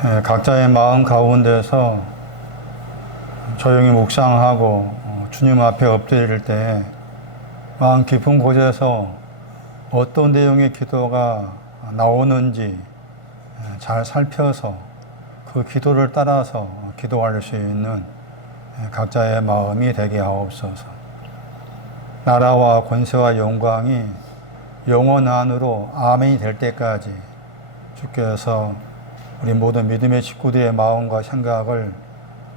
각자의 마음 가운데서 조용히 묵상하고 주님 앞에 엎드릴 때 마음 깊은 곳에서 어떤 내용의 기도가 나오는지 잘 살펴서 그 기도를 따라서 기도할 수 있는 각자의 마음이 되게 하옵소서. 나라와 권세와 영광이 영원한으로 아멘이 될 때까지 주께서 우리 모든 믿음의 식구들의 마음과 생각을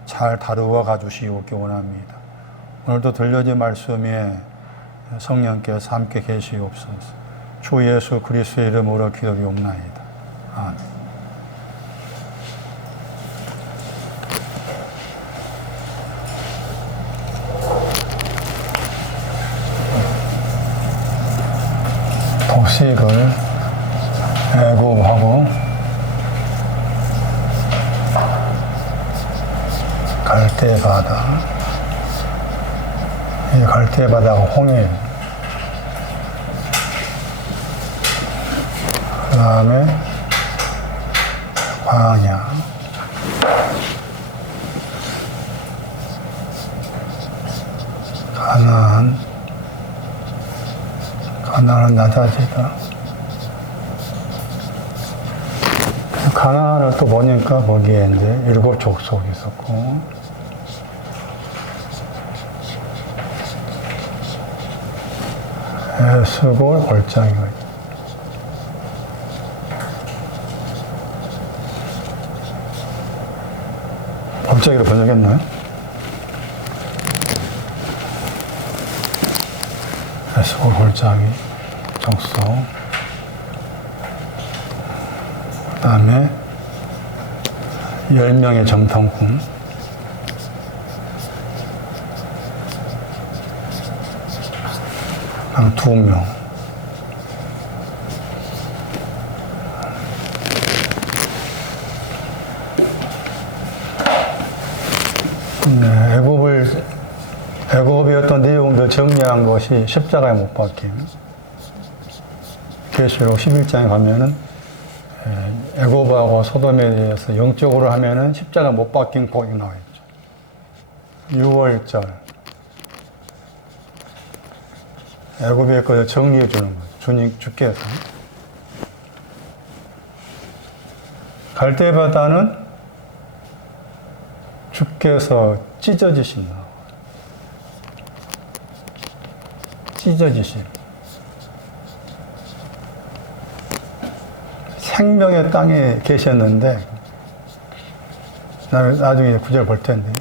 잘 다루어 가주시기 원합니다. 오늘도 들려진 말씀에 성령께서 함께 계시옵소서. 주 예수 그리스도의 이름으로 기도리옵나이다. 아멘. 독식을 애굽하고 갈대바다, 이 갈대바다가 홍해, 그 다음에 광야, 가나안은 낮아지다. 가나안을 또 보니까 거기에 이제 7 족속이 있었고, 에스골 골짜기가 있다. 골짜기로 번역했나요? 에스골 골짜기, 족속. 그 다음에 10명의 정탐꾼, 한 2명. 애굽의 어떤 내용들 정리한 것이 십자가에 못 박힘. 계시록 11장에 가면은 애굽하고 소돔에 대해서 영적으로 하면은 십자가 못 박힌 곡이 나와 있죠. 6월절. 애굽의 것을 정리해 주는 거죠. 주께서. 갈대바다는 주께서 찢어지신다. 찢어지신. 생명의 땅에 계셨는데, 나중에 구절 볼 텐데,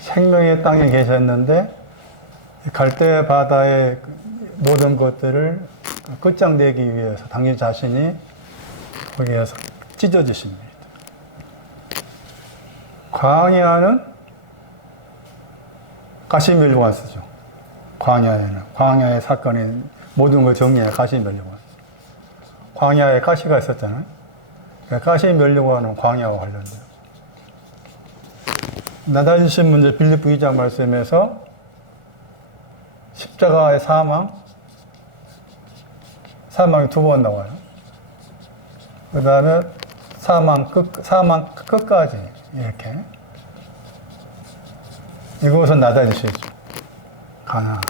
생명의 땅에 계셨는데, 갈대바다의 모든 것들을 끝장내기 위해서 당신 자신이 거기에서 찢어지십니다. 광야는 가시면류관 쓰죠. 광야의 사건이 모든 걸 정리해 가시면류관. 광야에 가시가 있었잖아요. 가시면류관은 광야와 관련돼요. 낮아지신 문제 빌립보 2장 말씀에서 십자가의 사망이 2번 나와요. 그 다음에 사망 끝까지 이렇게. 이곳은 낮아지시죠. 가나안.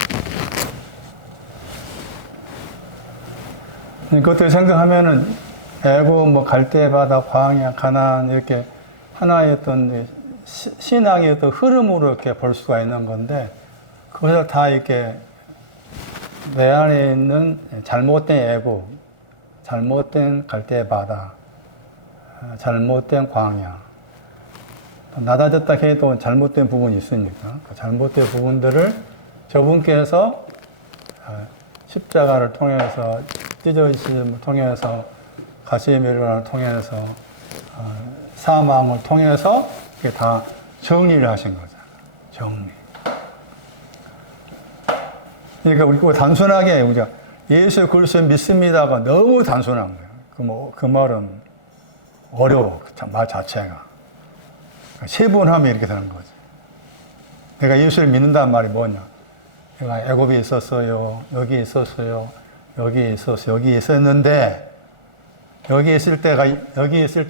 그것들 생각하면은 애굽, 갈대바다, 광야, 가나안 이렇게 하나의 어떤 신앙의 어떤 흐름으로 이렇게 볼 수가 있는 건데, 그것을 다 이렇게 내 안에 있는 잘못된 애굽, 잘못된 갈대바다, 잘못된 광야, 낮아졌다 해도 잘못된 부분이 있으니까 그 잘못된 부분들을 저분께서 십자가를 통해서, 찢어지심을 통해서, 가시면류관을 통해서, 사망을 통해서 이게 다 정리를 하신 거잖아요. 정리. 그러니까 우리가 단순하게 우리가 예수 그리스도 믿습니다가 너무 단순한 거예요. 그 말은 어려워. 말 자체가. 세분하면 이렇게 되는 거지. 내가 예수를 믿는다는 말이 뭐냐? 내가 애굽에 있었어요. 여기 있었어요. 여기 있었어요. 여기 있었는데, 여기 있을 때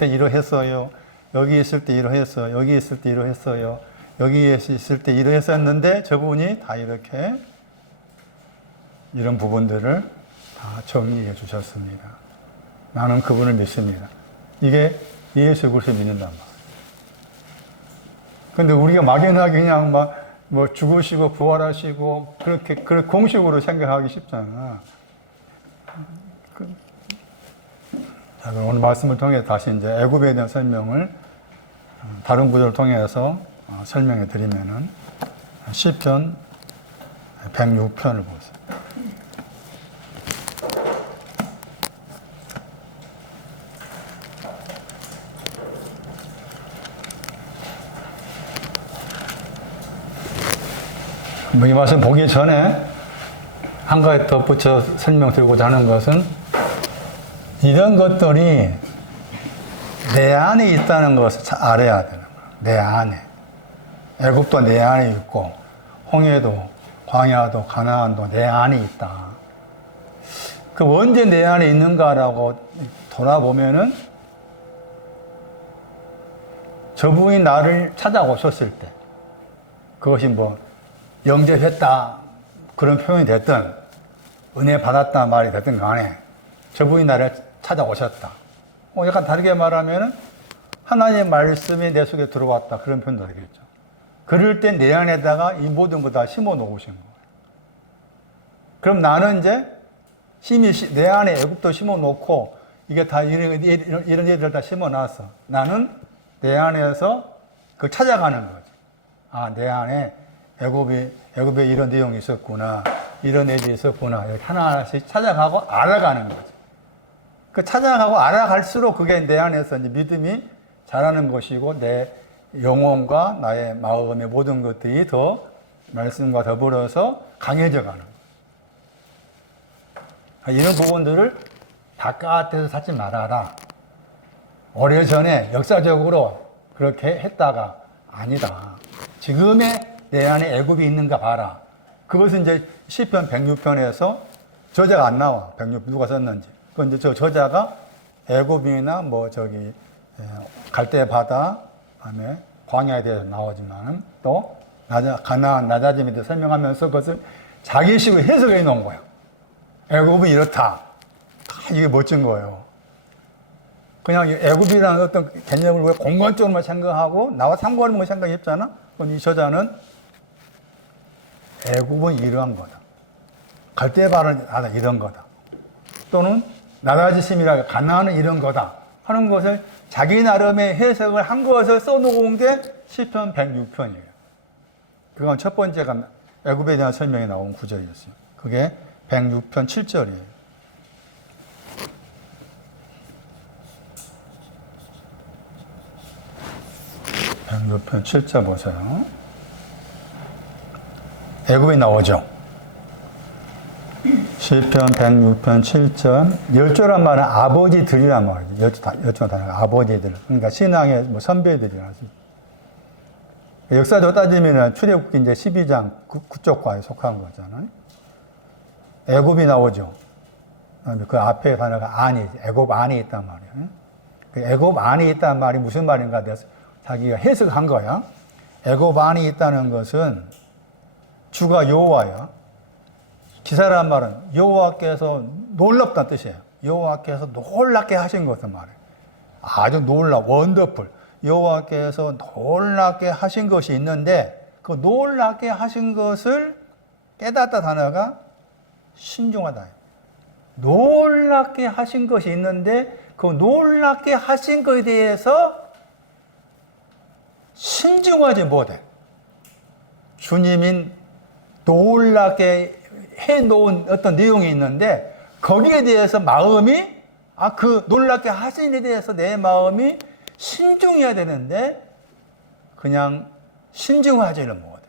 이러했어요. 여기 있을 때 이러했어요. 여기 있을 때 이러했어요. 여기 있을 때 이러했었는데 저분이 다 이렇게 이런 부분들을 다 정리해 주셨습니다. 나는 그분을 믿습니다. 이게 예수 그리스도 믿는단 말이에요. 근데 우리가 막연하게 그냥 뭐 죽으시고 부활하시고 그렇게 그런 공식으로 생각하기 쉽잖아. 자, 그럼 오늘 말씀을 통해 다시 이제 애굽에 대한 설명을 다른 구절을 통해서 설명해 드리면은 시편 106편을 보세요. 이 말씀 보기 전에 한 가지 덧붙여 설명드리고자 하는 것은 이런 것들이 내 안에 있다는 것을 잘 알아야 되는 거예요. 내 안에. 애굽도 내 안에 있고 홍해도 광야도 가나안도 내 안에 있다. 그 언제 내 안에 있는가라고 돌아보면은 저분이 나를 찾아오셨을 때 그것이 뭐 영접했다 그런 표현이 됐든 은혜 받았다 말이 됐든 간에 저분이 나를 찾아오셨다. 약간 다르게 말하면 하나님의 말씀이 내 속에 들어왔다 그런 표현도 되겠죠. 그럴 때 내 안에다가 이 모든 거 다 심어 놓으신 거예요. 그럼 나는 이제 심히 내 안에 애굽도 심어 놓고 이게 다 이런 애들 다 심어 놨어. 나는 내 안에서 그걸 찾아가는 거지. 아, 내 안에 애굽에 이런 내용이 있었구나. 이런 애들이 있었구나. 이렇게 하나하나씩 찾아가고 알아가는 거지. 그 찾아가고 알아갈수록 그게 내 안에서 이제 믿음이 자라는 것이고 내 영혼과 나의 마음의 모든 것들이 더 말씀과 더불어서 강해져 가는 거예요. 이런 부분들을 바깥에서 찾지 말아라. 오래전에 역사적으로 그렇게 했다가 아니다. 지금의 내 안에 애굽이 있는가 봐라. 그것은 이제 시편 106편에서 저자가 안 나와. 106 누가 썼는지. 그런데 저 저자가 애굽이나 갈대 바다, 다음에 광야에 대해서 나오지만 또 가나안 나자짐에 대해서 설명하면서 그것을 자기식으로 해석해 놓은 거예요. 애굽은 이렇다. 이게 멋진 거예요. 그냥 애굽이라는 어떤 개념을 왜 공간적으로만 생각하고 나와 상관없는 생각했잖아. 이 저자는 애굽은 이러한 거다. 갈대 바다 이런 거다. 또는 나다지심이라 가나안은 이런 거다 하는 것을 자기 나름의 해석을 한 것을 써놓은 게 시편 106편이에요. 그건 첫 번째가 애굽에 대한 설명이 나온 구절이었어요. 그게 106편 7절이에요. 106편 7절 보세요. 애굽에 나오죠. 시편 106편 7절. 열조란 말은 아버지들이란 말이죠. 열조가 다 아버지들. 그러니까 신앙의 선배들이라서. 역사적으로 따지면 출애굽기 이제 12장 그쪽과에 속한 거잖아요. 애굽이 나오죠. 그 앞에 단어가 안이, 애굽 안에 있단 말이에요. 그 애굽 안에 있단 말이 무슨 말인가 해서 자기가 해석한 거야. 애굽 안에 있다는 것은 주가 여호와야. 기사란 말은 여호와께서 놀랍다는 뜻이에요. 여호와께서 놀랍게 하신 것을 말해요. 아주 원더풀. 여호와께서 놀랍게 하신 것이 있는데 그 놀랍게 하신 것을 깨닫다 단어가 신중하다. 놀랍게 하신 것이 있는데 그 놀랍게 하신 것에 대해서 신중하지 못해. 주님인 놀랍게 해놓은 어떤 내용이 있는데 거기에 대해서 마음이 그 놀랍게 하신 일에 대해서 내 마음이 신중해야 되는데 그냥 신중하지는 못해.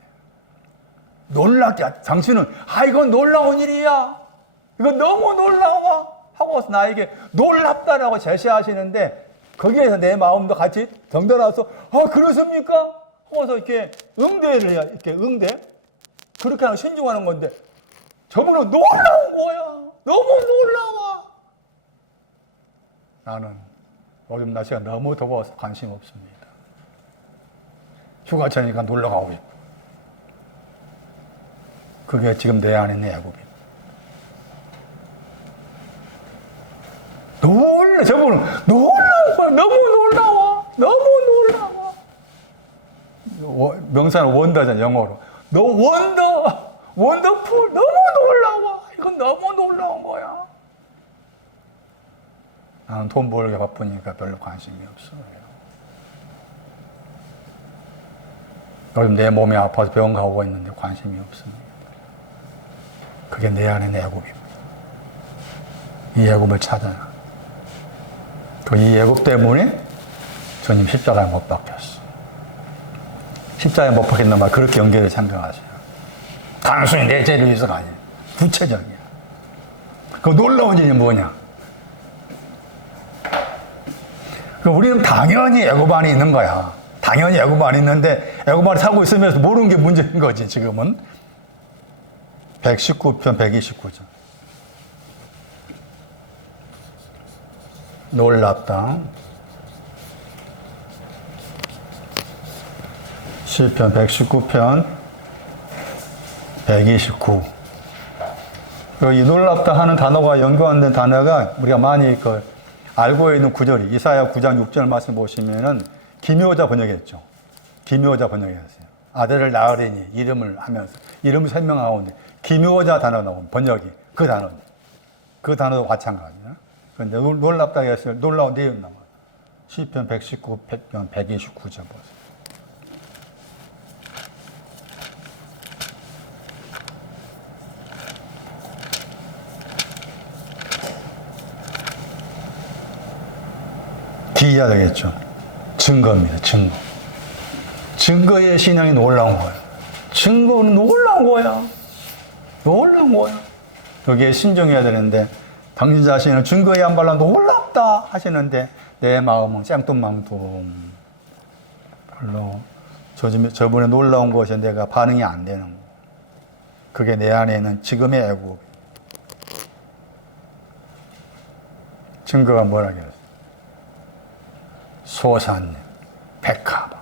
놀랍게 당신은 이건 놀라운 일이야. 이건 너무 놀라워 하고서 나에게 놀랍다라고 제시하시는데 거기에서 내 마음도 같이 덩달아서 그렇습니까? 하고서 이렇게 응대를 해야 이렇게 응대 그렇게 하면 신중하는 건데 저분은 놀라운 거야. 너무 놀라워. 나는 요즘 날씨가 너무 더워서 관심 없습니다. 휴가철이니까 놀러 가고 싶고. 그게 지금 내 안에 있는 애굽입니다. 저분은 놀라운 거야. 너무 놀라워. 너무 놀라워. 명사는 원더잖아, 영어로. 너 원더풀, 너무 놀라워. 이건 너무 놀라운 거야. 나는 돈 벌기 바쁘니까 별로 관심이 없어요. 요즘 내 몸이 아파서 병원 가고 있는데 관심이 없습니다. 그게 내 안에 있는 애굽입니다. 이 애굽을 찾아라. 이 애굽 때문에 주님 십자가에 못 박혔어. 십자가에 못 박혔단 말 그렇게 연결해 생각하세요. 단순히 내 죄를 위해서가 아니에요. 구체적이야. 그 놀라운 일이 뭐냐? 우리는 당연히 애굽 안에 있는 거야. 당연히 애굽 안에 있는데 애굽 안에 살고 있으면서 모르는 게 문제인 거지 지금은. 119편 129절. 놀랍다. 시편 119편 129. 이 놀랍다 하는 단어가 연관된 단어가 우리가 많이 알고 있는 구절이 이사야 9장 6절 말씀 보시면은 기묘자 번역했죠. 기묘자 번역했어요. 아들을 낳으리니 이름을 하면서 이름을 설명하는데 기묘자 단어 나온 번역이 그 단어인데 그 단어도 마찬가지야. 그런데 놀랍다 했어요. 놀라운 내용 나와요. 시편 119편 129절 보세요. 기이해야 되겠죠. 증거입니다. 증거. 증거의 신앙이 놀라운 거예요. 증거는 놀라운 거야. 놀라운 거야. 여기에 신중해야 되는데 당신 자신은 증거에 한 발로 놀랍다 하시는데 내 마음은 생뚱망뚱. 별로 저분의 놀라운 것에 내가 반응이 안 되는 거. 그게 내 안에 있는 지금의 애굽. 증거가 뭐라 그랬어요? 소산, 백합.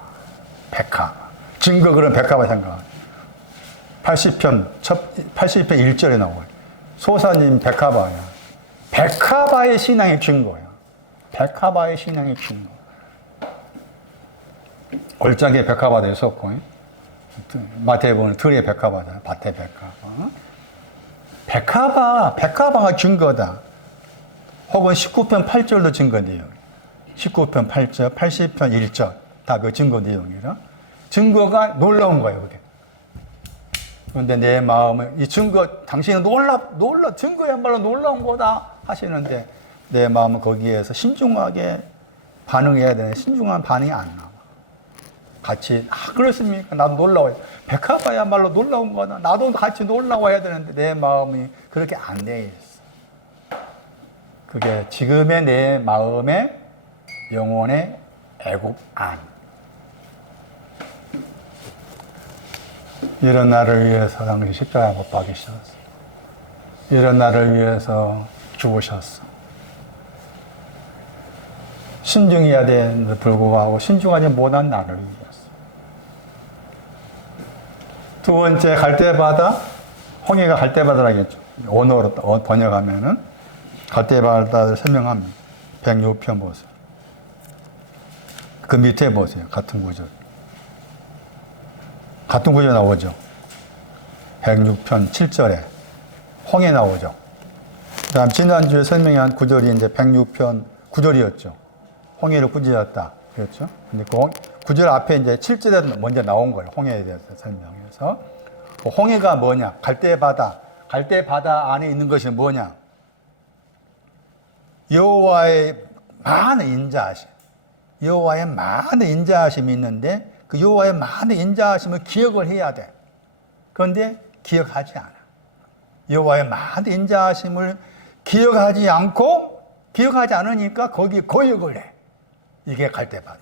증거 그런 백합을 생각하면 80편 1절에 나와요. 소사님 백합아야. 백합아의 신앙의 증거야. 백합아의 신앙의 증거. 골짜기에 백합아도 있었고, 마태복음 들의 백합아잖아. 밭의 백합아. 백합아가 증거다. 혹은 19편 8절도 증거 내용. 19편 8절, 80편 1절. 다 그 증거 내용이라. 증거가 놀라운 거예요, 그게. 그런데 내 마음은, 이 증거, 당신은 증거야말로 놀라운 거다 하시는데, 내 마음은 거기에서 신중하게 반응해야 되는데, 신중한 반응이 안 나와. 같이, 그렇습니까? 나도 놀라워요. 백합아야말로 놀라운 거다. 나도 같이 놀라워야 되는데, 내 마음이 그렇게 안 돼 있어. 그게 지금의 내 마음의 영혼의 애굽 안. 이런 나를 위해서 당신 십자가에 못 박이셨어. 이런 나를 위해서 죽으셨어. 신중해야 되는데 불구하고 신중하지 못한 나를 위해서. 두 번째, 갈대바다. 홍해가 갈대바다라겠죠. 언어로 번역하면은 갈대바다를 설명합니다. 106편 보세요. 그 밑에 보세요. 같은 구절. 같은 구절 나오죠. 106편 7절에 홍해 나오죠. 그 다음 지난주에 설명한 구절이 이제 106편 9절이었죠. 홍해를 꾸짖었다. 그렇죠. 근데 그 구절 앞에 이제 7절에 먼저 나온 거예요. 홍해에 대해서 설명해서. 그 홍해가 뭐냐? 갈대바다. 갈대바다 안에 있는 것이 뭐냐? 여호와의 많은 인자하심. 여호와의 많은 인자하심이 있는데 그 여호와의 많은 인자하심을 기억을 해야 돼. 그런데 기억하지 않아. 여호와의 많은 인자하심을 기억하지 않으니까 거기에 거역을 해. 이게 갈대바다.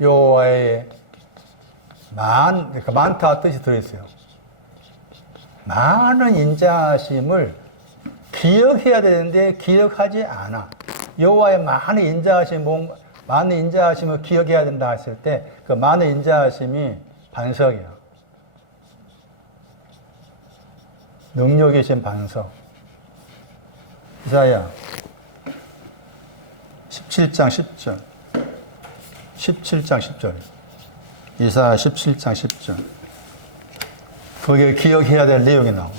여호와의 많다 뜻이 들어있어요. 많은 인자하심을 기억해야 되는데 기억하지 않아. 여호와의 많은 인자하심 많은 인자하심을 기억해야 된다 했을 때 그 많은 인자하심이 반석이야. 능력이신 반석. 이사야 17장 10절. 17장 10절. 이사야 17장 10절. 거기에 기억해야 될 내용이 나와.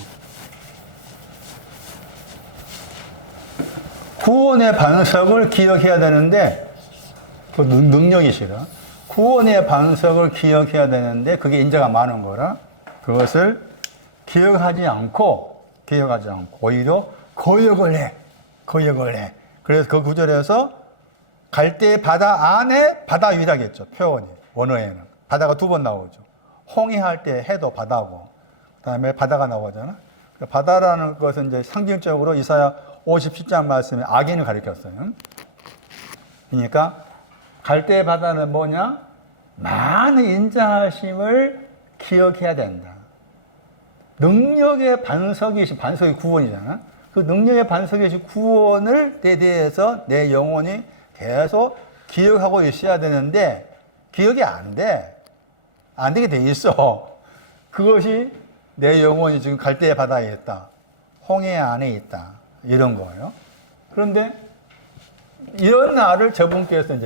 구원의 반석을 기억해야 되는데, 그 능력이시라. 구원의 반석을 기억해야 되는데, 그게 인자가 많은 거라. 그것을 기억하지 않고, 오히려 거역을 해. 그래서 그 구절에서 갈대의 바다 안에 바다 위라겠죠. 표현이. 원어에는. 바다가 두 번 나오죠. 홍해할 때 해도 바다고, 그 다음에 바다가 나오잖아. 바다라는 것은 이제 상징적으로 이사야 57장 말씀에 악인을 가리켰어요. 그러니까 갈대의 바다는 뭐냐? 많은 인자하심을 기억해야 된다. 능력의 반석이 구원이잖아. 그 능력의 반석이신 구원을 내 대해서 내 영혼이 계속 기억하고 있어야 되는데 기억이 안 돼. 안 되게 돼 있어. 그것이 내 영혼이 지금 갈대의 바다에 있다. 홍해 안에 있다. 이런 거예요. 그런데 이런 나를 저분께서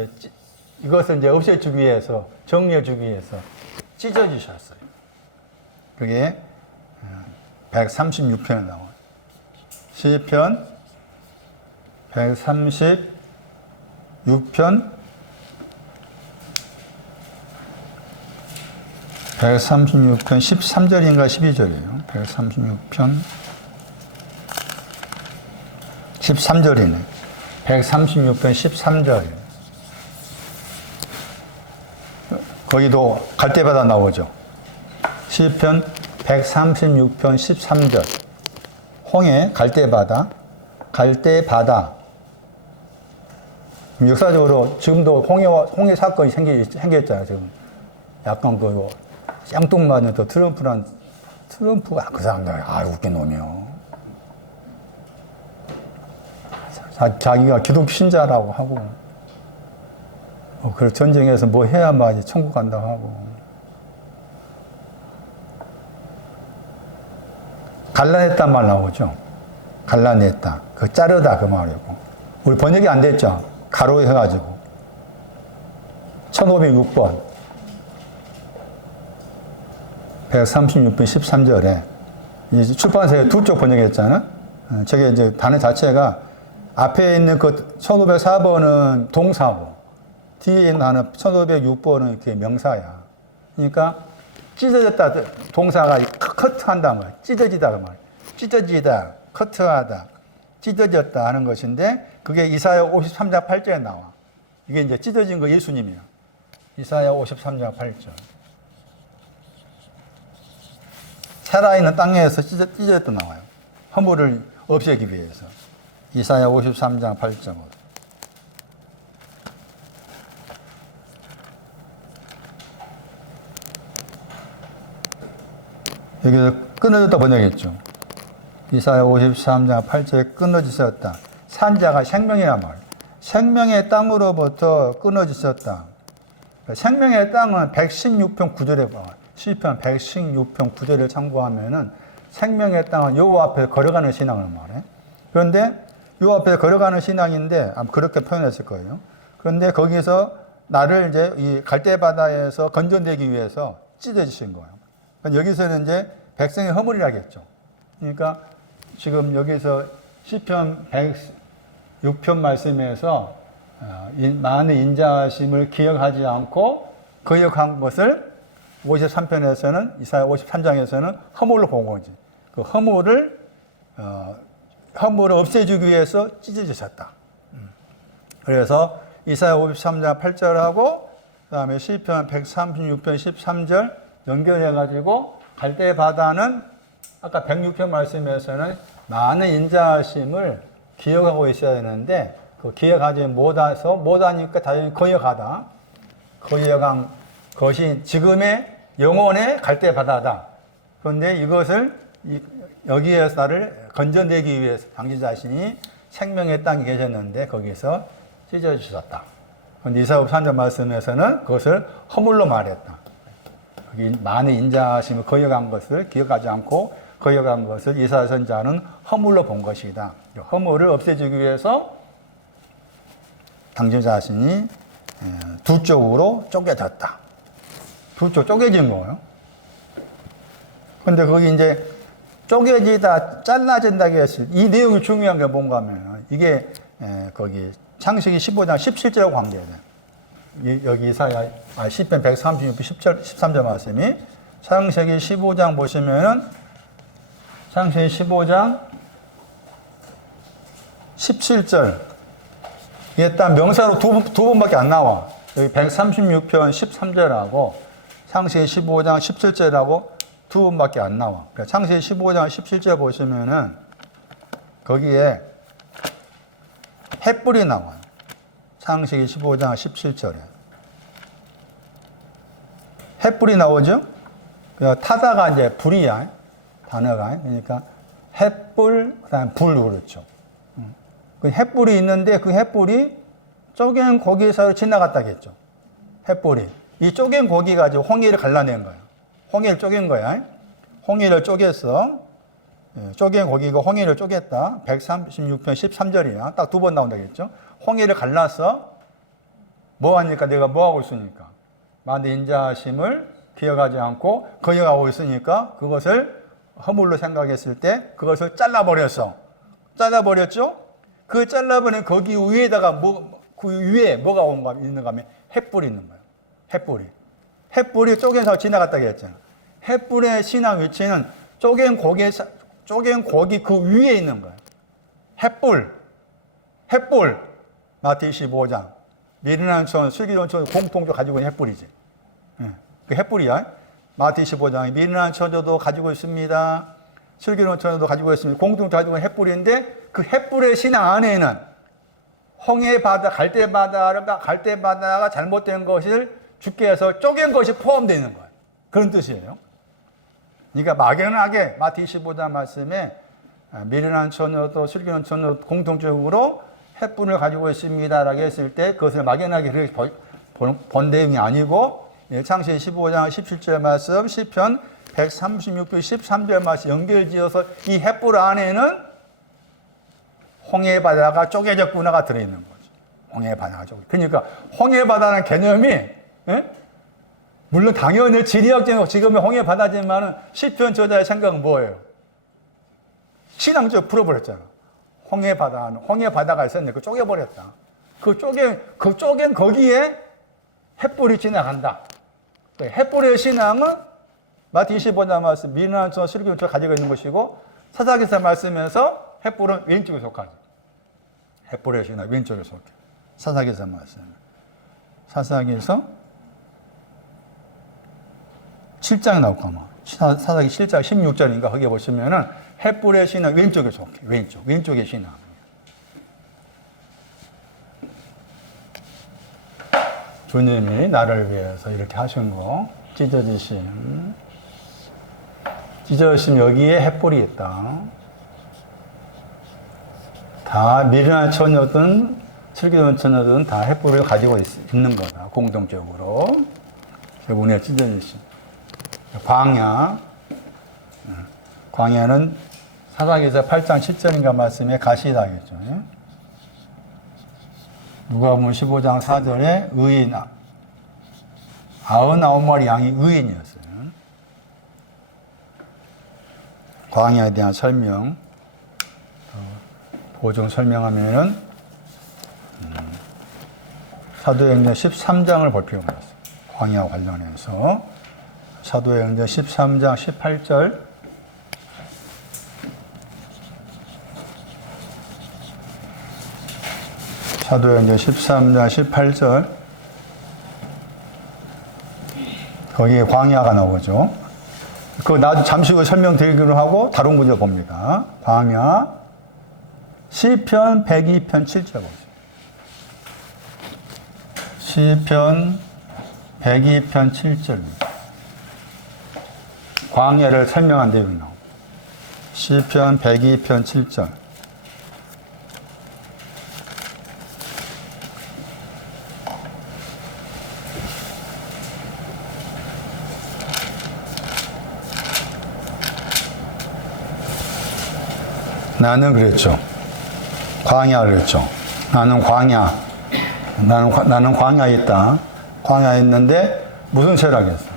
이것을 없애주기 위해서, 정리해주기 위해서 찢어주셨어요. 그게 136편에 나와요. 시편 136편 13절인가 12절이에요. 136편 13절이네. 136편 13절. 거기도 갈대바다 나오죠. 시편 136편 13절. 홍해, 갈대바다. 역사적으로 지금도 홍해 사건이 생겼잖아요, 지금. 약간 쌍뚱맞은 트럼프가 그 사람들, 웃긴 놈이요. 자기가 기독 신자라고 하고, 그래서 전쟁에서 뭐 해야만 천국 간다고 하고. 갈라냈단 말 나오죠. 갈라냈다. 자르다 그 말이고. 우리 번역이 안 됐죠. 가로 해가지고. 1506번. 136편 13절에 출판사에 두 쪽 번역했잖아. 저게 단어 자체가 앞에 있는 1504번은 동사고 뒤에 있는 단어 1506번은 이렇게 명사야. 그러니까 찢어졌다 동사가 커트한다는 거야. 찢어지다 그 말. 찢어지다, 커트하다, 찢어졌다 하는 것인데 그게 이사야 53장 8절에 나와. 이게 이제 찢어진 거 예수님이야. 이사야 53장 8절. 살아있는 땅에서 찢어졌다 나와요. 허물을 없애기 위해서. 이사야 53장 8절. 여기서 끊어졌다 번역했죠. 이사야 53장 8절에 끊어지셨다. 산자가 생명이란 말. 생명의 땅으로부터 끊어지셨다. 생명의 땅은 116편 9절에 봐. 시편 116편 9절을 참고하면은 생명의 땅은 여호와 앞에 걸어가는 신앙을 말해. 그런데 여호와 앞에 걸어가는 신앙인데 아마 그렇게 표현했을 거예요. 그런데 거기서 나를 이제 이 갈대바다에서 건져내기 위해서 찢어지신 거예요. 그러니까 여기서는 이제 백성의 허물이라겠죠. 그러니까 지금 여기서 시편 106편 말씀에서 많은 인자하심을 기억하지 않고 거역한 것을 53편에서는 이사야 53장에서는 허물로 본 거지. 그 허물을 없애주기 위해서 찢어지셨다. 그래서 이사야 53장 8절하고 그다음에 시편 136편 13절 연결해가지고 갈대 바다는 아까 106편 말씀에서는 많은 인자하심을 기억하고 있어야 되는데 그 기억하지 못하니까 당연히 거역하다. 거역한 것이 지금의 영혼의 갈대 바다다. 그런데 이것을 여기에서 나를 건져내기 위해서 당신 자신이 생명의 땅에 계셨는데 거기서 찢어주셨다. 근데 이사야서 3장 말씀에서는 그것을 허물로 말했다. 여기 많은 인자하심을 거역한 것을 기억하지 않고 거역한 것을 이사야 선지자는 허물로 본 것이다. 허물을 없애주기 위해서 당신 자신이 두 쪽으로 쪼개졌다. 두 쪽 쪼개진 거예요. 근데 거기 이제 쪼개지다, 잘라진다고 했을 때, 이 내용이 중요한 게 뭔가 하면, 이게, 거기, 창세기 15장 17절하고 관계돼요. 여기 이사야, 시편 136편 13절 말씀이, 창세기 15장 보시면은, 창세기 15장 17절. 이게 딱 명사로 두 번밖에 안 나와. 여기 136편 13절하고, 창세기 15장 17절하고, 두 번밖에 안 나와. 그러니까 창세기 15장 17절 보시면은 거기에 횃불이 나와요. 창세기 15장 17절에. 횃불이 나오죠? 타다가 이제 불이야. 단어가. 그러니까 횃불, 그 다음에 불, 그렇죠. 그 횃불이 있는데 그 횃불이 쪼갠 고기 사이로 지나갔다겠죠. 횃불이. 이 쪼갠 고기 가지고 홍해를 갈라낸 거예요. 홍해를 쪼갠 거야. 홍해를 쪼갰어. 쪼갠 고기가 홍해를 쪼갰다. 136편 13절이야. 딱 두 번 나온다겠죠. 홍해를 갈라서 뭐 하니까 내가 뭐 하고 있으니까. 만대 인자하심을 기억하지 않고 거역하고 있으니까 그것을 허물로 생각했을 때 그것을 잘라버렸어. 잘라버렸죠? 그 잘라버린 거기 위에다가 그 위에 뭐가 있는가 하면 횃불이 있는 거예요. 횃불이. 횃불이 쪼개서 지나갔다고 했잖아. 횃불의 신앙 위치는 쪼갠 고기 그 위에 있는 거예요. 횃불. 마태 25장. 미련한 천, 슬기로운 천 공통적으로 가지고 있는 횃불이지. 그 횃불이야. 마태 25장에 미련한 천조도 가지고 있습니다. 슬기로운 천조도 가지고 있습니다. 공통적으로 가지고 있는 횃불인데 그 횃불의 신앙 안에는 홍해 바다, 갈대바다가 잘못된 것을 주께 해서 쪼갠 것이 포함되어 있는 거예요. 그런 뜻이에요. 그러니까 막연하게 마태 25장 말씀에 미련한 처녀도 슬기로운 처녀도 공통적으로 횃불을 가지고 있습니다라고 했을 때 그것을 막연하게 그렇게 본 내용이 아니고 창세기 15장 17절 말씀, 시편 136편 13절 말씀 연결지어서 이 횃불 안에는 홍해 바다가 쪼개졌구나가 들어있는 거죠. 홍해 바다가 쪼개. 그러니까 홍해 바다는 개념이 물론 당연히 지리학적인 지금의 홍해 바다지만은 시편 저자의 생각은 뭐예요? 신앙적으로 풀어버렸잖아. 홍해 바다가 있었는데 그 쪼개버렸다. 그 쪼갠 거기에 횃불이 지나간다. 횃불의 신앙은 마태 25장 말씀 미련한 천 슬기로운 천 가지고 있는 것이고 사사기서 말씀에서 횃불은 왼쪽에 속하죠. 횃불의 신앙 왼쪽에 속해. 사사기서 말씀. 사사기서 7장에 나올 거마. 사사기 7장 16절인가 거기 보시면은 횃불의 신앙 왼쪽에 속해. 왼쪽의 신앙. 주님이 나를 위해서 이렇게 하신 거 찢어지심 여기에 횃불이 있다. 다 미련한 처녀든 슬기로운 처녀든 다 횃불을 가지고 있는 거다. 공동적으로. 운에 찢어지심. 광야는 사사기서 8장 7절인가 말씀에 가시다겠죠. 누가복음 15장 4절에 의인 99마리 양이 의인이었어요. 광야에 대한 설명 보충 설명하면은 사도행전 13장을 볼 필요가 있어요. 광야와 관련해서 사도행전 13장 18절 사도행전 13장 18절 거기에 광야가 나오죠. 그거 나도 잠시 후에 설명드리기로 하고 다른 문제 봅니다. 광야 시편 102편 7절 보세요. 시편 102편 7절입니다. 광야를 설명한 내용이 나옵니다. 시편 102편 7절. 나는 그랬죠. 광야 그랬죠. 나는 광야. 나는 광야에 있다. 광야에 있는데 무슨 죄라겠어?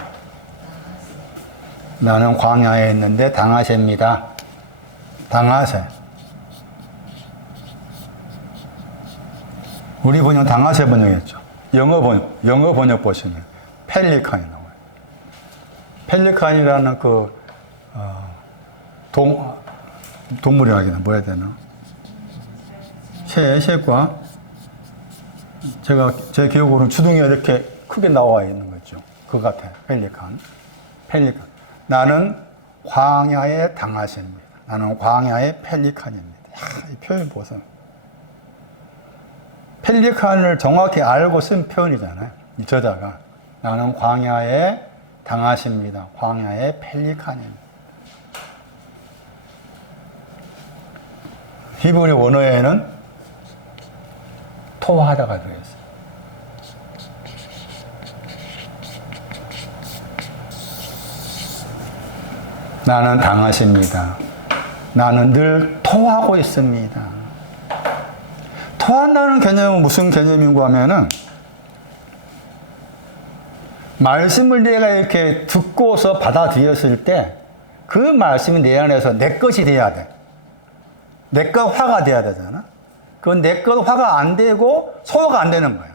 나는 광야에 있는데 당하세입니다. 당하세. 우리 번역 당하세 번역했죠. 영어 번역 보시면 펠리칸이 나와요. 펠리칸이라는 동물이라기나 뭐 해야 되나? 새과 제 기억으로는 주둥이가 이렇게 크게 나와 있는 거죠. 그거 같아요. 펠리칸. 나는 광야에 당하십니다. 나는 광야의 펠리칸입니다. 이 표현 보세요. 펠리칸을 정확히 알고 쓴 표현이잖아요. 이 저자가. 나는 광야에 당하십니다. 광야의 펠리칸입니다. 히브리 원어에는 토하다가 들어있어요. 나는 당하십니다. 나는 늘 토하고 있습니다. 토한다는 개념은 무슨 개념인가 하면은 말씀을 내가 이렇게 듣고서 받아들였을 때 그 말씀이 내 안에서 내 것이 돼야 돼. 내 것 화가 돼야 되잖아. 그건 내 것 화가 안 되고 소화가 안 되는 거야.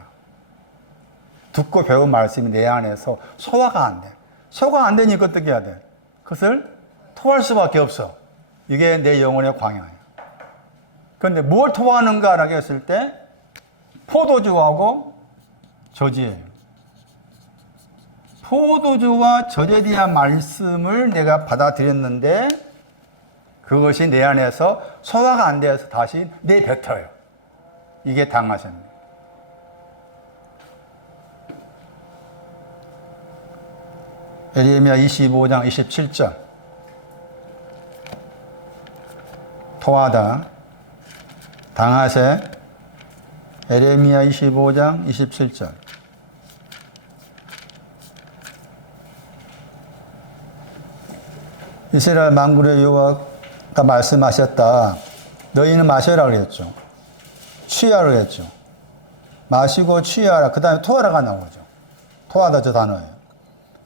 듣고 배운 말씀이 내 안에서 소화가 안 돼. 소화가 안 되니까 어떻게 해야 돼? 그것을 토할 수밖에 없어. 이게 내 영혼의 광야야. 그런데 뭘 토하는가라고 했을 때 포도주하고 저지예요. 포도주와 젖에 대한 말씀을 내가 받아들였는데 그것이 내 안에서 소화가 안 돼서 다시 내뱉어요. 이게 당하십니다. 에레미야 25장 27절 토하다 당하세. 에레미야 25장 27절 이스라엘 만군의 여호와가 말씀하셨다. 너희는 마셔라 그랬죠. 취하라 그랬죠. 마시고 취하라. 그 다음에 토하라가 나오죠. 토하다 저 단어예요.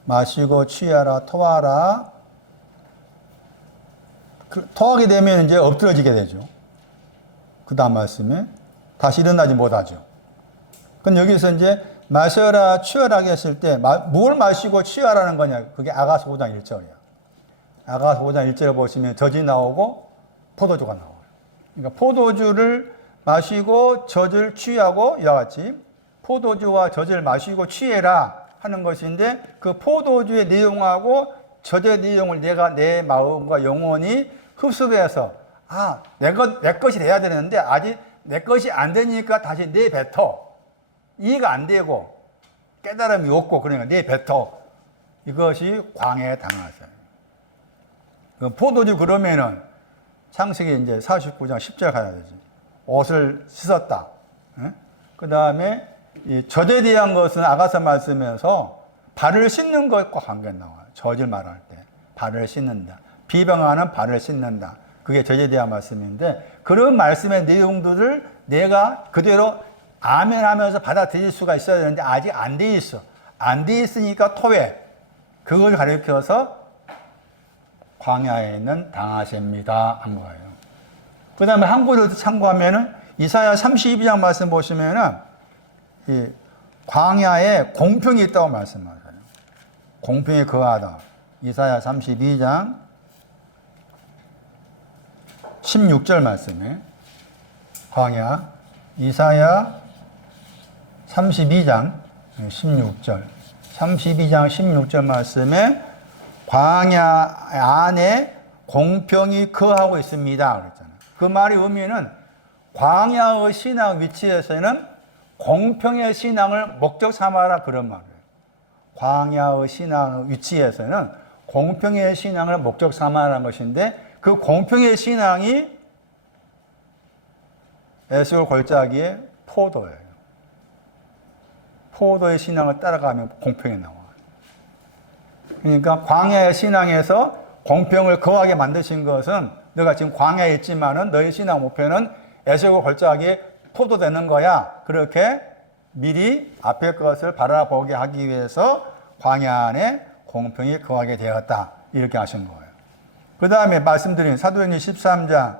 마시고 취하라, 토하라. 토하게 되면 이제 엎드러지게 되죠. 그 다음 말씀에 다시 일어나지 못하죠. 그럼 여기서 이제 마셔라, 취하라 했을 때 뭘 마시고 취하라는 거냐? 그게 아가서 5장 1절이야. 아가서 5장 1절에 보시면 젖이 나오고 포도주가 나와요. 그러니까 포도주를 마시고 젖을 취하고 이와 같이 포도주와 젖을 마시고 취해라 하는 것인데 그 포도주의 내용하고 젖의 내용을 내가 내 마음과 영혼이 흡수해서 내 것이 돼야 되는데 아직 내 것이 안 되니까 다시 내뱉어. 이해가 안 되고 깨달음이 없고 그러니까 내뱉어. 이것이 광야에 당하세요. 포도주 그러면은 창세기 이제 49장 10절 가야 되지. 옷을 씻었다. 그 다음에 이 젖에 대한 것은 아가서 말씀에서 발을 씻는 것과 관계 나와요. 젖을 말할 때 발을 씻는다. 비방하는 발을 씻는다. 그게 젖에 대한 말씀인데 그런 말씀의 내용들을 내가 그대로 아멘 하면서 받아들일 수가 있어야 되는데 아직 안 돼 있어. 안 돼 있으니까 토해. 그걸 가리켜서 광야에 있는 당하십니다 한 거예요. 그 다음에 한국어도 참고하면은 이사야 32장 말씀 보시면은 이 광야에 공평이 있다고 말씀하세요. 공평이 거하다. 이사야 32장 16절 말씀에 광야 이사야 32장 16절 32장 16절 말씀에 광야 안에 공평이 거하고 있습니다. 그랬잖아요. 그 말의 의미는 광야의 신앙 위치에서는 공평의 신앙을 목적 삼아라 그런 말이에요. 광야의 신앙 위치에서는 공평의 신앙을 목적 삼아라는 것인데 그 공평의 신앙이 에스겔 골짜기의 포도예요. 포도의 신앙을 따라가면 공평이 나와요. 그러니까 광야의 신앙에서 공평을 거하게 만드신 것은 너가 지금 광야에 있지만은 너의 신앙 목표는 에세고 골짜기에 포도되는 거야. 그렇게 미리 앞의 것을 바라보게 하기 위해서 광야 안에 공평히 거하게 되었다. 이렇게 하신 거예요. 그 다음에 말씀드린 사도행전 13장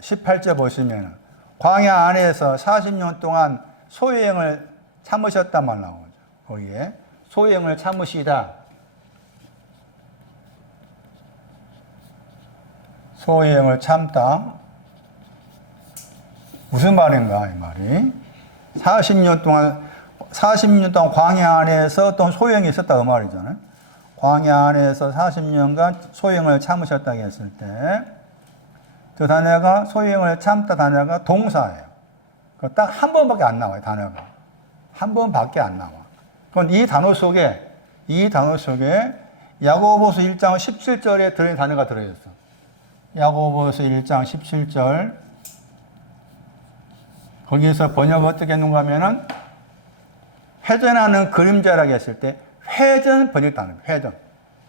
18절 보시면 광야 안에서 40년 동안 소유행을 참으셨단 말 나오죠. 거기에 소유행을 참으시다. 소유행을 참다. 무슨 말인가 이 말이? 40년 동안 광야 안에서 어떤 소유행이 있었다 그 말이잖아요. 광야 안에서 40년간 소유행을 참으셨다고 했을 때 그 단어가 소유행을 참다 단어가 동사예요. 딱 한 번밖에 안 나와요. 단어가 한 번밖에 안 나와. 그건 이 단어 속에 야고보서 1장 17절에 들어있는 단어가 들어있어. 야고보서 1장 17절 거기에서 번역 어떻게 했는가 하면은 회전하는 그림자라고 했을 때 회전 번역 단어, 회전,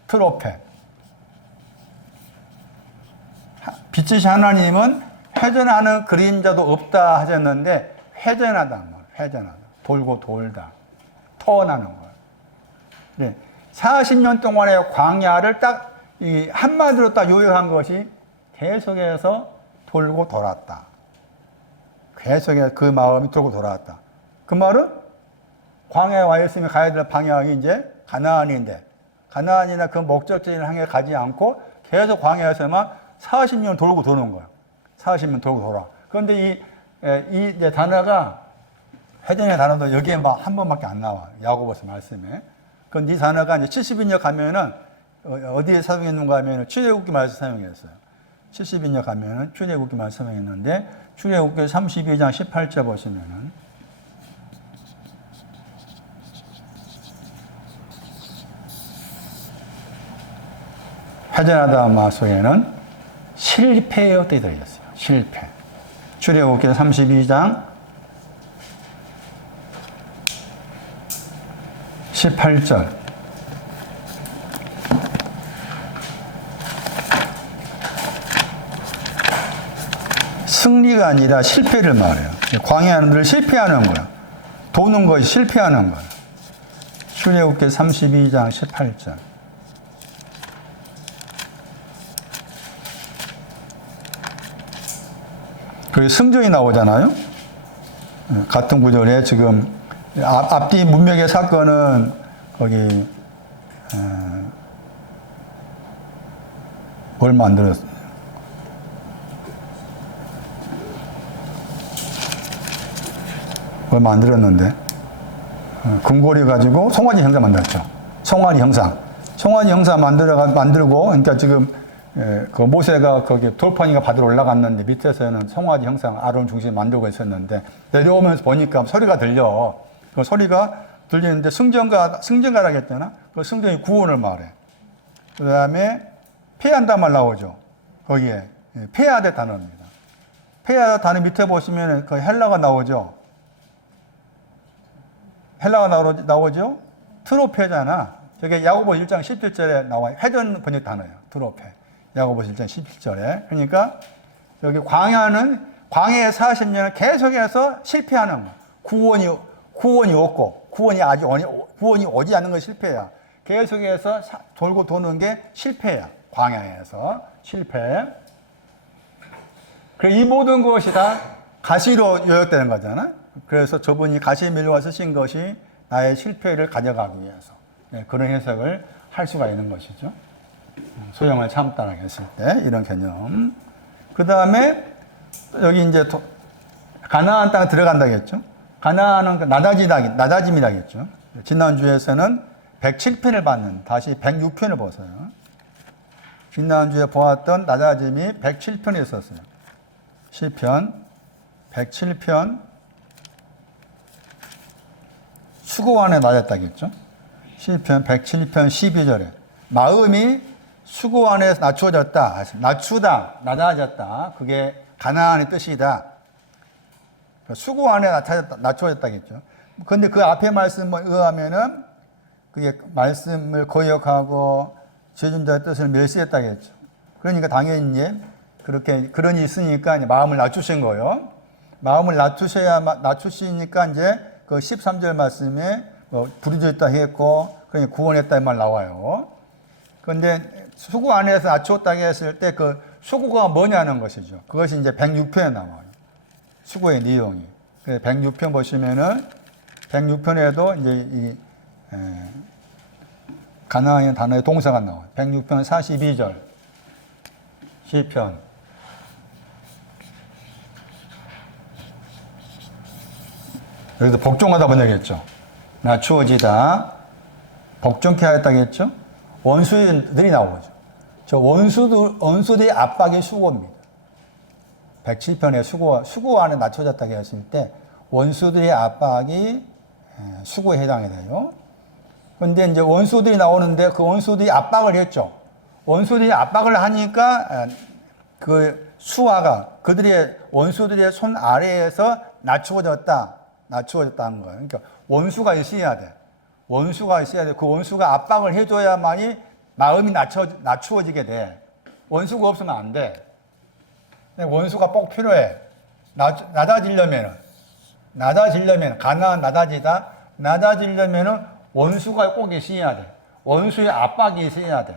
트로페. 빛이신 하나님은 회전하는 그림자도 없다 하셨는데 회전하다, 회전하다, 돌고 돌다, 터나는 거예요. 네. 40년 동안의 광야를 딱 이 한마디로 딱 요약한 것이 계속해서 돌고 돌았다. 계속해서 그 마음이 돌고 돌아왔다. 그 말은 광야에 와 있으면 가야 될 방향이 이제 가나안인데 가나안이나 그 목적지를 향해 가지 않고 계속 광야에서만 40년 돌고 도는 거야. 40년 돌고 돌아. 그런데 이 단어가 회전의 단어도 여기에 막 한 번밖에 안 나와. 야고보서 말씀에. 그런데 이 단어가 이제 70인역 가면은 어디에 사용했는가 하면은 출애굽기 말씀 사용했어요. 70인역 가면은 출애굽기 말씀 사용했는데 출애굽기 32장 18절 보시면은 회전하다 마 속에는 실패의 뜻이 들어있어요. 실패. 출애굽기 32장 18절. 승리가 아니라 실패를 말해요. 광야는 늘 실패하는 거야. 도는 것이 실패하는 거야. 출애굽기 32장 18절. 그 승전이 나오잖아요. 같은 구절에 지금 앞뒤 문명의 사건은 거기 뭘 만들었어요? 뭘 만들었는데 금고리 가지고 송아지 형상 만들었죠. 송아지 형상 만들고 그러니까 지금 그 모세가 거기 돌판이가 받으러 올라갔는데 밑에서는 송아지 형상 아론 중심에 만들고 있었는데 내려오면서 보니까 소리가 들려. 그 소리가 들리는데 승전가라고 했잖아. 그 승전이 구원을 말해. 그 다음에 패한다 말 나오죠. 거기에 패하다 단어입니다. 패하다 단어 밑에 보시면 그 헬라가 나오죠. 헬라가 나오죠. 트로페잖아. 저게 야고보 1장 17절에 나와요. 회전 번역 단어예요. 트로페. 야고보 1장 17절에. 그러니까 여기 광야는 광야의 40년을 계속해서 실패하는 거야. 구원이 없고 구원이 오지 않는 것이 실패야. 계속해서 돌고 도는 게 실패야. 광야에서 실패. 그래서 이 모든 것이 다 가시로 요약되는 거잖아. 그래서 저분이 가시 밀과 쓰신 것이 나의 실패를 가져가기 위해서 그런 해석을 할 수가 있는 것이죠. 소형을 참다라고 했을 때 이런 개념. 그 다음에 여기 이제 가나안 땅에 들어간다고 했죠. 가나안은 낮아짐이라고 했죠. 지난주에서는 107편을 받는 다시 106편을 보세요. 지난주에 보았던 낮아짐이 107편에 있었어요. 시편 107편 수고 안에 낮았다겠죠. 시편 107편 12절에 마음이 수고 안에서 낮추어졌다. 낮추다, 낮아졌다. 그게 가나안의 뜻이다. 수고 안에 낮추어졌다겠죠. 그런데 그 앞에 말씀에 의하면은 그게 말씀을 거역하고 죄준자의 뜻을 멸시했다겠죠. 그러니까 당연히 그렇게 그런이 있으니까 이제 마음을 낮추신 거예요. 마음을 낮추시니까 이제 그 13절 말씀에 뭐 부르짖었다 했고 그러니 구원했다 이 말 나와요. 그런데 수고 안에서 낮추었다고 했을 때 그 수고가 뭐냐는 것이죠. 그것이 이제 106편에 나와요. 수고의 내용이. 106편 보시면은 106편에도 이제 이 가나안의 단어의 동사가 나와요. 106편 42절 시편. 여기서 복종하다 번역했죠. 낮추어지다. 복종케 하였다겠죠. 원수들이 나오죠. 저 원수들의 압박이 수고입니다. 107편에 수고 안에 낮춰졌다고 했을 때 원수들의 압박이 수고에 해당이 돼요. 그런데 이제 원수들이 나오는데 그 원수들이 압박을 했죠. 원수들이 압박을 하니까 그 수하가 원수들의 손 아래에서 낮추어졌다는 거예요. 그러니까 원수가 있어야 돼. 원수가 있어야 돼. 그 원수가 압박을 해줘야만이 마음이 낮추어지게 돼. 원수가 없으면 안 돼. 원수가 꼭 필요해. 낮아지려면, 가나안 낮아지려면 원수가 꼭 있어야 돼. 원수의 압박이 있어야 돼.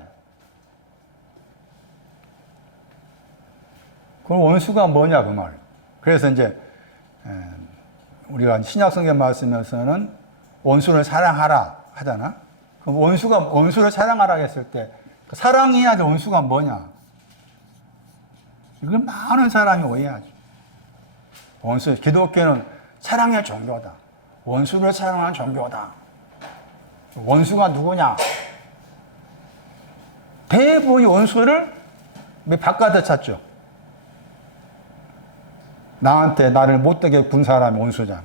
그럼 원수가 뭐냐, 그 말이에요. 그래서 이제, 우리가 신약성경 말씀에서는 원수를 사랑하라 하잖아. 그럼 원수를 사랑하라 했을 때, 사랑해야 될 원수가 뭐냐? 이건 많은 사람이 오해하죠. 기독교는 사랑의 종교다. 원수를 사랑하는 종교다. 원수가 누구냐? 대부분이 원수를 바깥에 찾죠. 나를 못되게 군 사람이 원수잖아.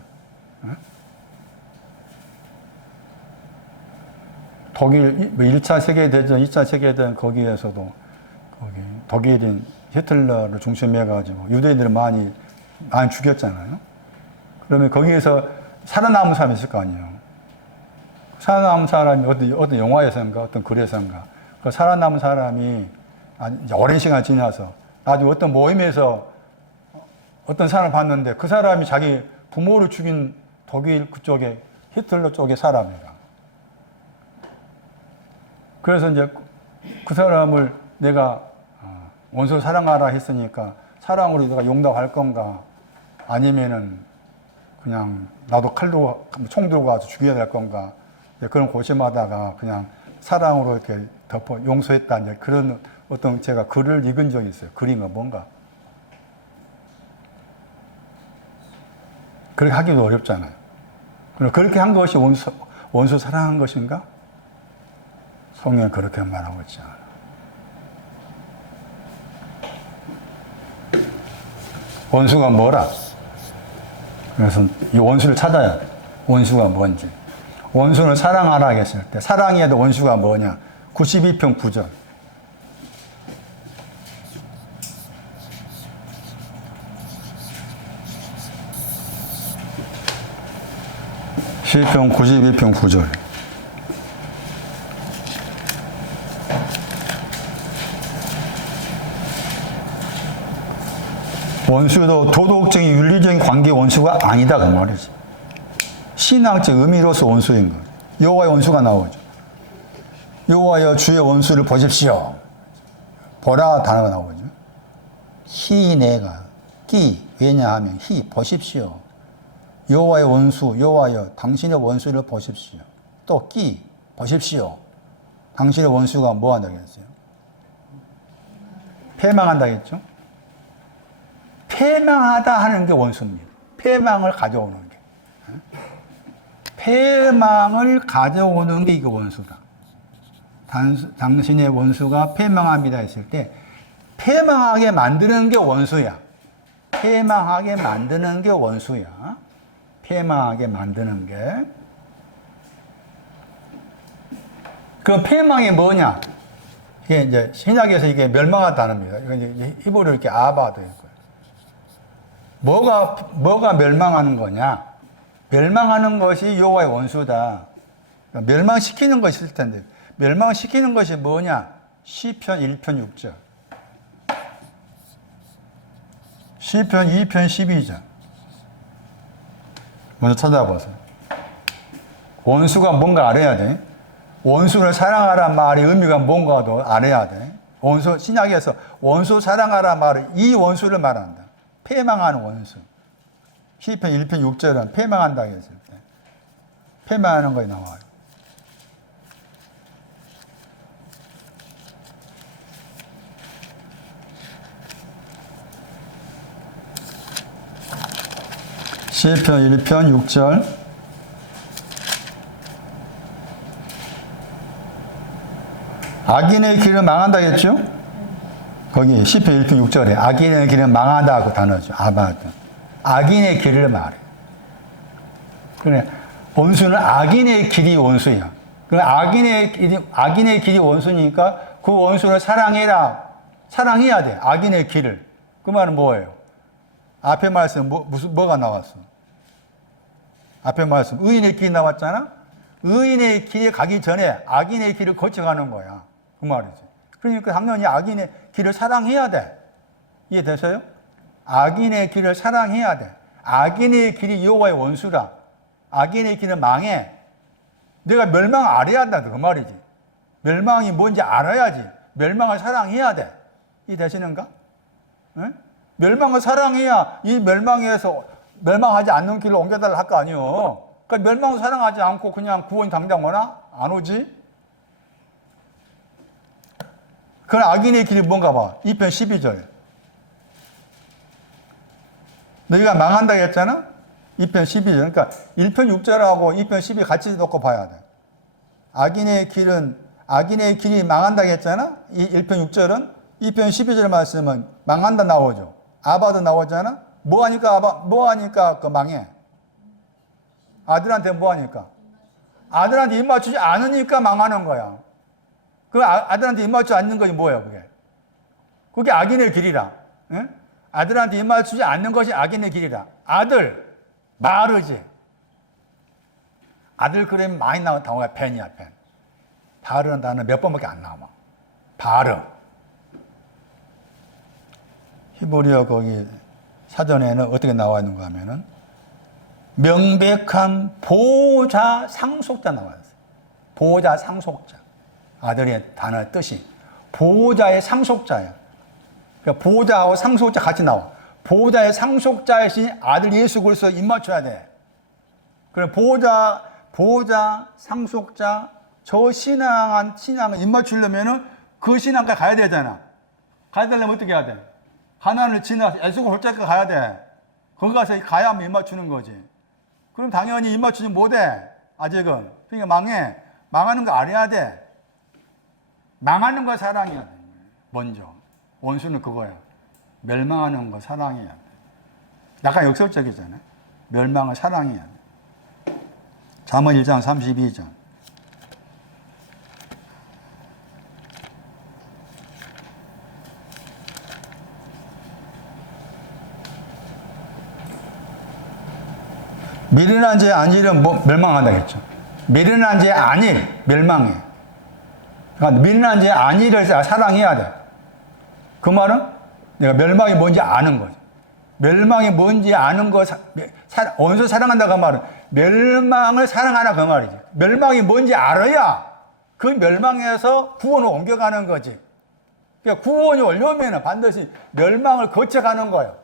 독일 1차 세계대전, 2차 세계대전 거기에서도 독일인 히틀러를 중심해가지고 유대인들을 많이 죽였잖아요. 그러면 거기에서 살아남은 사람이 있을 거 아니에요. 살아남은 사람이 어떤 영화에서인가 어떤 글에서인가 그 살아남은 사람이 이제 오랜 시간 지나서 나중에 어떤 모임에서 어떤 사람을 봤는데 그 사람이 자기 부모를 죽인 독일 그쪽에 히틀러 쪽의 사람이라. 그래서 이제 그 사람을 내가 원수를 사랑하라 했으니까 사랑으로 내가 용납할 건가 아니면은 그냥 나도 총 들고 가서 죽여야 될 건가 그런 고심하다가 그냥 사랑으로 이렇게 용서했다 이제 그런 어떤 제가 글을 읽은 적이 있어요. 글인가 뭔가. 그렇게 하기도 어렵잖아요. 그렇게 한 것이 원수 사랑한 것인가? 성경은 그렇게 말하고 있지 않아요. 원수가 뭐라? 그래서 이 원수를 찾아야 돼. 원수가 뭔지. 원수를 사랑하라 했을 때 사랑해야 될 원수가 뭐냐? 92편 9절. 시편 92편 9절. 원수도 도덕적인 윤리적인 관계 원수가 아니다 그 말이지. 신앙적 의미로서 원수인 거예요. 여호와의 원수가 나오죠. 여호와여 주의 원수를 보십시오. 보라 단어가 나오죠. 왜냐하면 보십시오. 여호와의 원수 여호와여 당신의 원수를 보십시오. 또 보십시오. 당신의 원수가 뭐 한다고 했어요? 패망한다 했죠. 패망하다 하는 게 원수입니다. 패망을 가져오는 게. 패망을 가져오는 게 이거 원수다. 당신의 원수가 패망합니다 했을 때 패망하게 만드는 게 원수야. 패망하게 만드는 게 원수야. 패망하게 만드는 게. 그 패망이 뭐냐? 이게 이제 신약에서 이게 멸망하다는 겁니다. 이거 이제 히브리로 이렇게 아바도 있고요. 뭐가 멸망하는 거냐? 멸망하는 것이 여호와의 원수다. 그러니까 멸망시키는 것이 있을 텐데 멸망시키는 것이 뭐냐? 시편 1편 6절. 시편 2편 12절. 먼저 찾아보세요. 원수가 뭔가 알아야 돼. 원수를 사랑하라는 말의 의미가 뭔가도 알아야 돼. 원수, 신약에서 원수 사랑하라는 말은 이 원수를 말한다. 패망하는 원수. 시편 1편 6절은 패망한다 했을 때. 패망하는 거에 나와요. 시편 1편 6절. 악인의 길은 망한다겠죠? 거기 시편 1편 6절에 악인의 길은 망하다 그 단어죠. 아바드. 악인의 길을 말해. 그래. 원수는 악인의 길이 원수야. 그래 악인의 길이 원수니까 그 원수를 사랑해라. 사랑해야 돼. 악인의 길을. 그 말은 뭐예요? 앞에 말씀 뭐가 나왔어? 앞에 말씀 의인의 길이 나왔잖아. 의인의 길에 가기 전에 악인의 길을 거쳐가는 거야. 그 말이지. 그러니까 당연히 악인의 길을 사랑해야 돼. 이해되세요? 악인의 길을 사랑해야 돼. 악인의 길이 여호와의 원수라. 악인의 길은 망해. 내가 멸망 알아야 한다. 그 말이지. 멸망이 뭔지 알아야지. 멸망을 사랑해야 돼. 이해되시는가? 응? 멸망을 사랑해야 이 멸망에서 멸망하지 않는 길로 옮겨달라 할 거 아니에요. 그러니까 멸망을 사랑하지 않고 그냥 구원이 당장 오나? 안 오지? 그건 악인의 길이 뭔가 봐. 2편 12절. 너희가 망한다 했잖아? 2편 12절. 그러니까 1편 6절하고 2편 12 같이 놓고 봐야 돼. 악인의 길이 망한다 했잖아? 이 1편 6절은 2편 12절 말씀은 망한다 나오죠. 아바도 나오잖아? 뭐 하니까 그 망해? 아들한테 뭐 하니까? 아들한테 입 맞추지 않으니까 망하는 거야. 그 아들한테 입 맞추지 않는 것이 뭐예요, 그게? 그게 악인의 길이라. 예? 아들한테 입 맞추지 않는 것이 악인의 길이라. 아들, 마르지. 아들 그림 많이 나온 단어가 벤이야, 벤. 바르는 단어 몇 번밖에 안 나와. 바르. 히브리어 거기 사전에는 어떻게 나와 있는가 하면은 명백한 보호자 상속자 나와 있어요. 보호자 상속자. 아들의 단어의 뜻이 보호자의 상속자야. 그러니까 보호자하고 상속자 같이 나와. 보호자의 상속자이신 아들 예수 그리스도 입 맞춰야 돼. 그래 보호자 상속자 저 신앙을 입 맞추려면은 그 신앙까지 가야 되잖아. 가야 되려면 어떻게 해야 돼? 가난을 지나서 애수고 홀짝까 가야 돼. 거기 가서 가야만 입 맞추는 거지. 그럼 당연히 입 맞추지 못해. 아직은. 그러니까 망해. 망하는 거 알아야 돼. 망하는 거 사랑해야 돼. 먼저. 원수는 그거야. 멸망하는 거 사랑해야 돼. 약간 역설적이잖아요. 멸망을 사랑해야 돼. 잠언 1장 32절. 미련한 죄 안일은 멸망한다 했죠. 미련한 죄 안일, 멸망해. 그러니까 미련한 죄 안일을 사랑해야 돼. 그 말은 내가 멸망이 뭔지 아는 거죠. 멸망이 뭔지 아는 거, 원수 사랑한다 그 말은 멸망을 사랑하라 그 말이지. 멸망이 뭔지 알아야 그 멸망에서 구원을 옮겨가는 거지. 그러니까 구원이 오려면 반드시 멸망을 거쳐가는 거예요.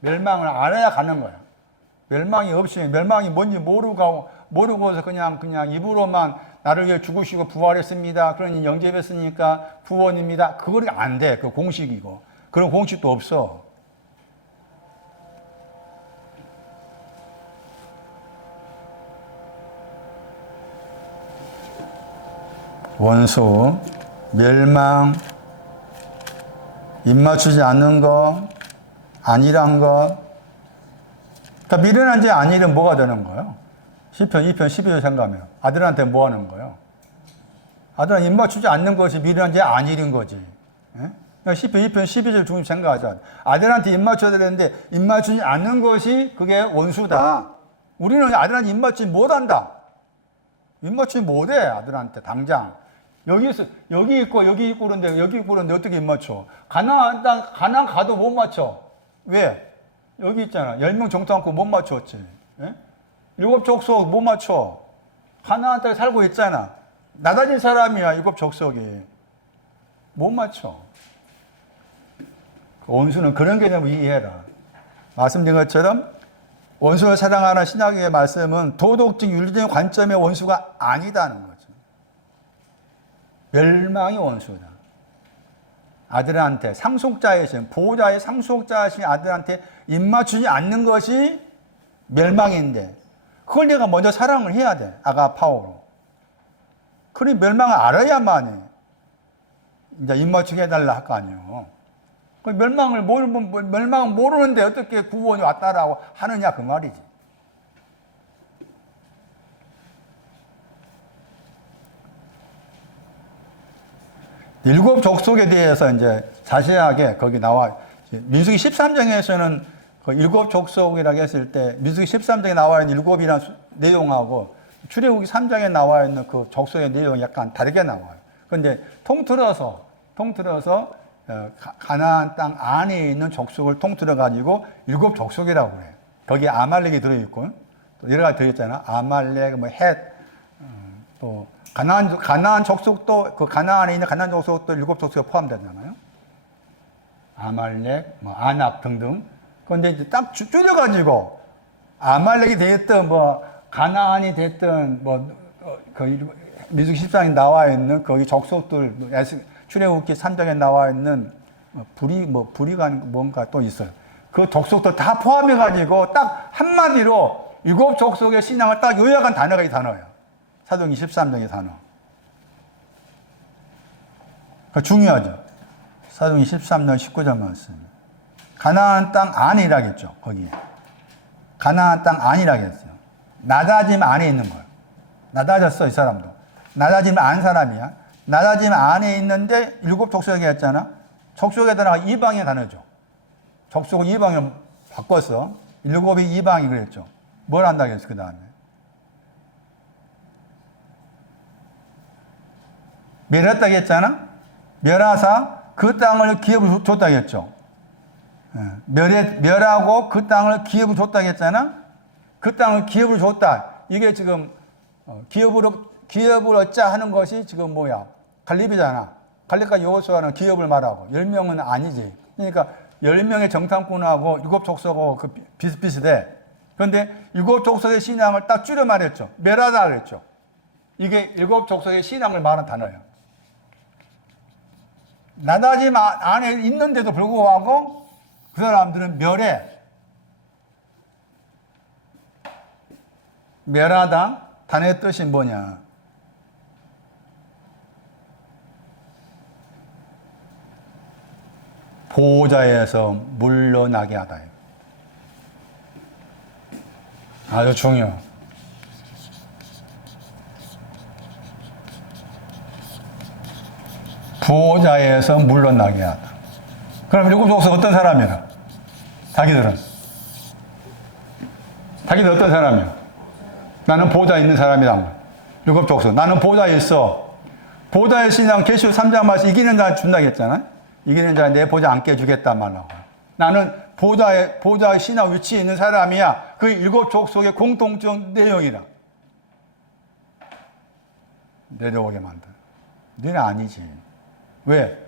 멸망을 알아야 가는 거예요. 멸망이 없이 멸망이 뭔지 모르고서 그냥 입으로만 나를 위해 죽으시고 부활했습니다. 그러니 영접했으니까 구원입니다. 그거는 안 돼. 그 공식이고. 그런 공식도 없어. 원수, 멸망, 입 맞추지 않는 것, 안일한 것. 그러니까 미련한 죄 안일은 뭐가 되는 거예요? 시편 2편 12절 생각하면 아들한테 뭐 하는 거예요? 아들한테 입 맞추지 않는 것이 미련한 죄 안일인 거지. 예? 그러니까 시편 2편 12절 중심 생각하자. 아들한테 입 맞춰야 되는데 입 맞추지 않는 것이 그게 원수다. 우리는 아들한테 입 맞추지 못한다. 입 맞추지 못해 아들한테 당장. 여기 있고 그런데 어떻게 입 맞춰? 가난 가도 못 맞춰. 왜? 여기 있잖아. 10명 정탐꾼 못 맞췄지. 예? 7 족속 못 맞춰. 가나안 땅에 살고 있잖아. 나다진 사람이야, 7 족속이. 못 맞춰. 원수는 그런 개념을 이해해라. 말씀드린 것처럼 원수를 사랑하는 신학의 말씀은 도덕적 윤리적인 관점의 원수가 아니다는 거죠. 멸망이 원수다. 아들한테 상속자이신 보호자의 상속자이신 아들한테 입맞추지 않는 것이 멸망인데 그걸 내가 먼저 사랑을 해야 돼. 아가파오로. 그리 멸망을 알아야만 이제 입맞추게 해달라 할 거 아니에요. 그 멸망을 모르는데 어떻게 구원이 왔다라고 하느냐 그 말이지. 일곱 족속에 대해서 이제 자세하게 거기 나와, 민수기 13장에서는 그 일곱 족속이라고 했을 때, 민수기 13장에 나와 있는 일곱이라는 내용하고 출애굽기 3장에 나와 있는 그 족속의 내용이 약간 다르게 나와요. 그런데 통틀어서 가나안 땅 안에 있는 족속을 통틀어 가지고 일곱 족속이라고 그래요. 거기에 아말렉이 들어있고, 또 여러 가지 들어있잖아. 아말렉, 뭐 헷, 또 가나안 족속도, 그 가나안에 있는 가나안 족속도 일곱 족속에 포함되잖아요. 아말렉, 뭐 아낙 등등. 그런데 이제 딱 줄여가지고 아말렉이 됐든 뭐 가나안이 됐든 그 민수기 14장에 나와 있는 거기 족속들, 출애굽기 3장에 나와 있는 불이가 뭔가 또 있어요. 그 족속들 다 포함해가지고 딱 한마디로 일곱 족속의 신앙을 딱 요약한 단어가 이 단어예요. 사도행전 13장의 단어. 그 중요하죠. 사도행전 13장 19절 말씀. 가나안 땅 안이라겠죠. 거기에. 가나안 땅 안이라겠어요. 나다짐 안에 있는 거예요. 나다졌어 이 사람도. 나다짐 안 사람이야. 나다짐 안에 있는데 일곱 족속이 했잖아. 족속에다가 이방의 단어죠. 족속을 이방으로 바꿨어. 일곱이 이방이 그랬죠. 뭘 한다고 했어 그 다음에. 멸했다고 했잖아. 멸하사 그 땅을 기업을 줬다고 했죠. 멸하고 그 땅을 기업을 줬다고 했잖아. 그 땅을 기업을 줬다. 이게 지금 기업을 얻자 하는 것이 지금 뭐야? 갈렙이잖아. 갈렙과 여호수아는 기업을 말하고 10명은 아니지. 그러니까 10명의 정탐꾼하고 7 족속하고 그 비슷비슷해. 그런데 7 족속의 신앙을 딱 줄여 말했죠. 멸하다 그랬죠. 이게 7 족속의 신앙을 말하는 단어예요. 나다짐 안에 있는데도 불구하고 그 사람들은 멸하다 단어의 뜻이 뭐냐? 보호자에서 물러나게 하다. 아주 중요해. 보호자에서 물러나게 하다. 그럼 일곱 족속 어떤 사람이야? 자기들은 어떤 사람이야? 나는 보호자에 있는 사람이다. 일곱 족속. 나는 보호자에 있어. 보호자의 신앙 계시록 3장 말씀 이기는 자 준다고 했잖아. 이기는 자 내 보호자 안 깨주겠단 말라고. 나는 보호자의 신앙 위치에 있는 사람이야. 그 일곱 족속의 공통적 내용이라. 내려오게 만든. 너는 아니지. 왜?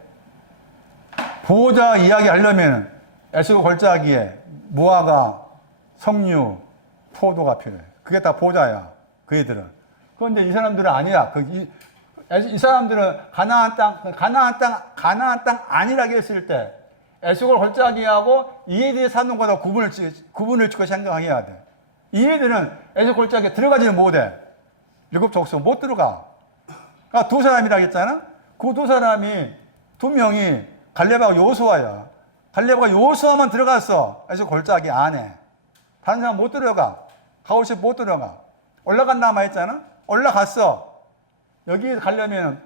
보호자 이야기 하려면 에스고 골짜기에 무화과, 석류, 포도가 필요해. 그게 다 보호자야. 그 애들은. 그런데 이 사람들은 아니야. 이 사람들은 가나안 땅 아니라고 했을 때 에스고 골짜기하고 이 애들이 사는 거다 구분을 짓고 생각해야 돼. 이 애들은 에스고 골짜기에 들어가지는 못해. 7 족속 못 들어가. 그러니까 두 사람이라고 했잖아. 그 두 명이 갈렙하고 여호수아야. 갈렙과 여호수아만 들어갔어. 그래서 골짜기 안에. 다른 사람 못 들어가. 가오시 못 들어가. 올라간다만 했잖아. 올라갔어. 여기 가려면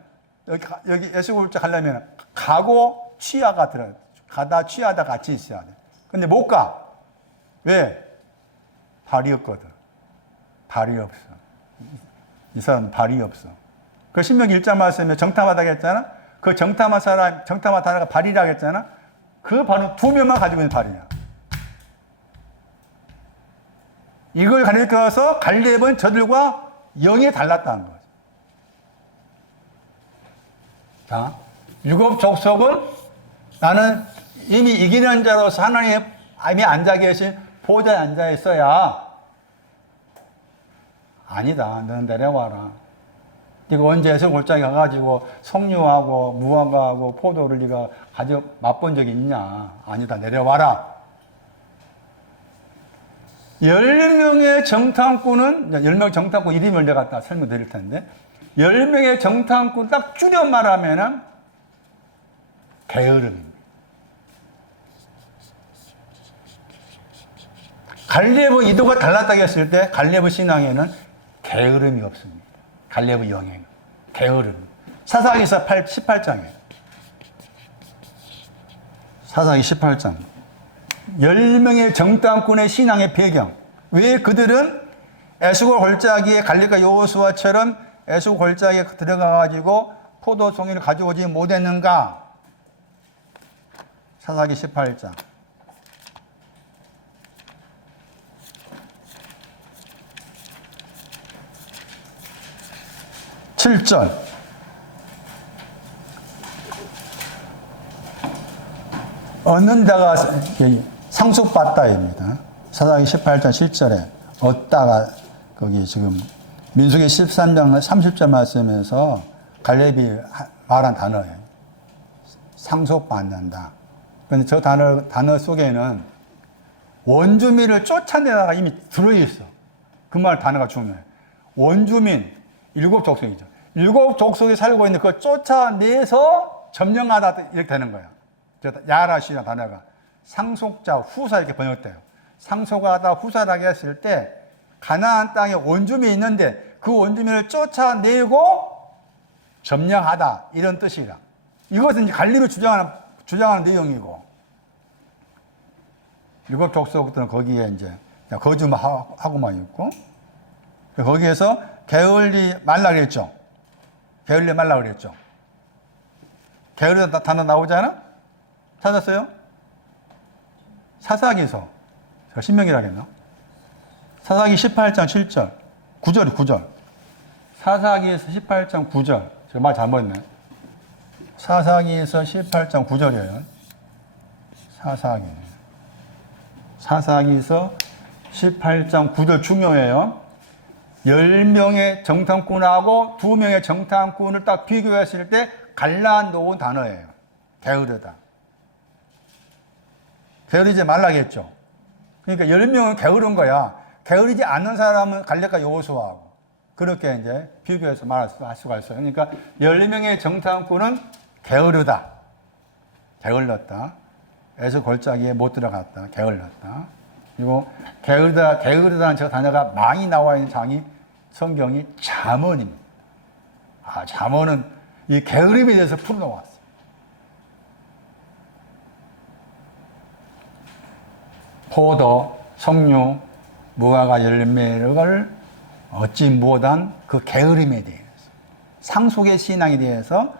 여기 에스골짜 가려면 가고 취하가 들어. 가다 취하다 같이 있어야 돼. 근데 못 가. 왜? 발이 없거든. 발이 없어. 이 사람은 발이 없어. 그 신명기 1장 말씀에 정탐하다고 했잖아. 그 정탐한 단어가 발이라고 했잖아. 그 발은 2명만 가지고 있는 발이야. 이걸 가리켜서 갈렙은 저들과 영이 달랐다는 거죠. 자, 일곱 족속은 나는 이미 이기는 자로서 하나님의 이미 앉아 계신 보좌에 앉아 있어야 아니다. 너는 내려와라. 네가 언제 에서 골짜기 가가지고 석류하고 무화과하고 포도를 네가 가져 맛본 적이 있냐? 아니다. 내려와라. 10명의 정탐꾼은 10명 정탐꾼 이름을 내가 딱 설명드릴 텐데 10명의 정탐꾼 딱 줄여 말하면은 게으름입니다. 갈렙의 이도가 달랐다고 했을 때 갈렙의 신앙에는 게으름이 없습니다. 갈렙의 영에는 게으름. 사사기서 18장에 사사기 18장 10명의 정탐꾼의 신앙의 배경. 왜 그들은 에스골 골짜기에 갈렙과 여호수아처럼 에스골 골짜기에 들어가가지고 포도송이를 가져오지 못했는가? 사사기 18장 7절. 얻는 자가 상속받다입니다. 사사기 18장 7절에 얻다가 거기 지금 민수기 13장 30절 말씀에서 갈렙이 말한 단어예요. 상속받는다. 그런데 저 단어 속에는 원주민을 쫓아내다가 이미 들어있어. 그 말 단어가 중요해요. 원주민, 일곱 족속이죠. 일곱 족속이 살고 있는 그걸 쫓아내서 점령하다 이렇게 되는 거예요. 야라시라는 단어가 상속자, 후사 이렇게 번역돼요. 상속하다, 후사라고 했을 때 가나안 땅에 원주민이 있는데 그 원주민을 쫓아내고 점령하다 이런 뜻이라. 이것은 갈렙이 주장하는 내용이고 일곱 족속들은 거기에 이제 거주하고만 있고 거기에서 게을리 말라 그랬죠. 게을리 말라 그랬죠. 게을리 단어 나오지 않아? 찾았어요? 사사기서 신명기라겠나? 사사기 18장 7절 9절 사사기에서 18장 9절 제가 말 잘못했네. 사사기에서 18장 9절이에요. 사사기에서 18장 9절 중요해요. 10명의 정탐꾼하고 2명의 정탐꾼을 딱 비교했을 때 갈라놓은 단어예요. 게으르다. 게으르지 말라겠죠. 그러니까 10명은 게으른 거야. 게으르지 않는 사람은 갈렙과 여호수아하고 그렇게 이제 비교해서 말할 수가 있어요. 그러니까 10명의 정탐꾼은 게으르다. 게을렀다. 에서 골짜기에 못 들어갔다. 게을렀다. 그리고 게으르다는 저 단어가 많이 나와 있는 장이 성경이 잠언입니다. 잠언은 이 게으름에 대해서 풀어놓았어요. 포도, 석류, 무화과 열매를 얻지 못한 그 게으름에 대해서 상속의 신앙에 대해서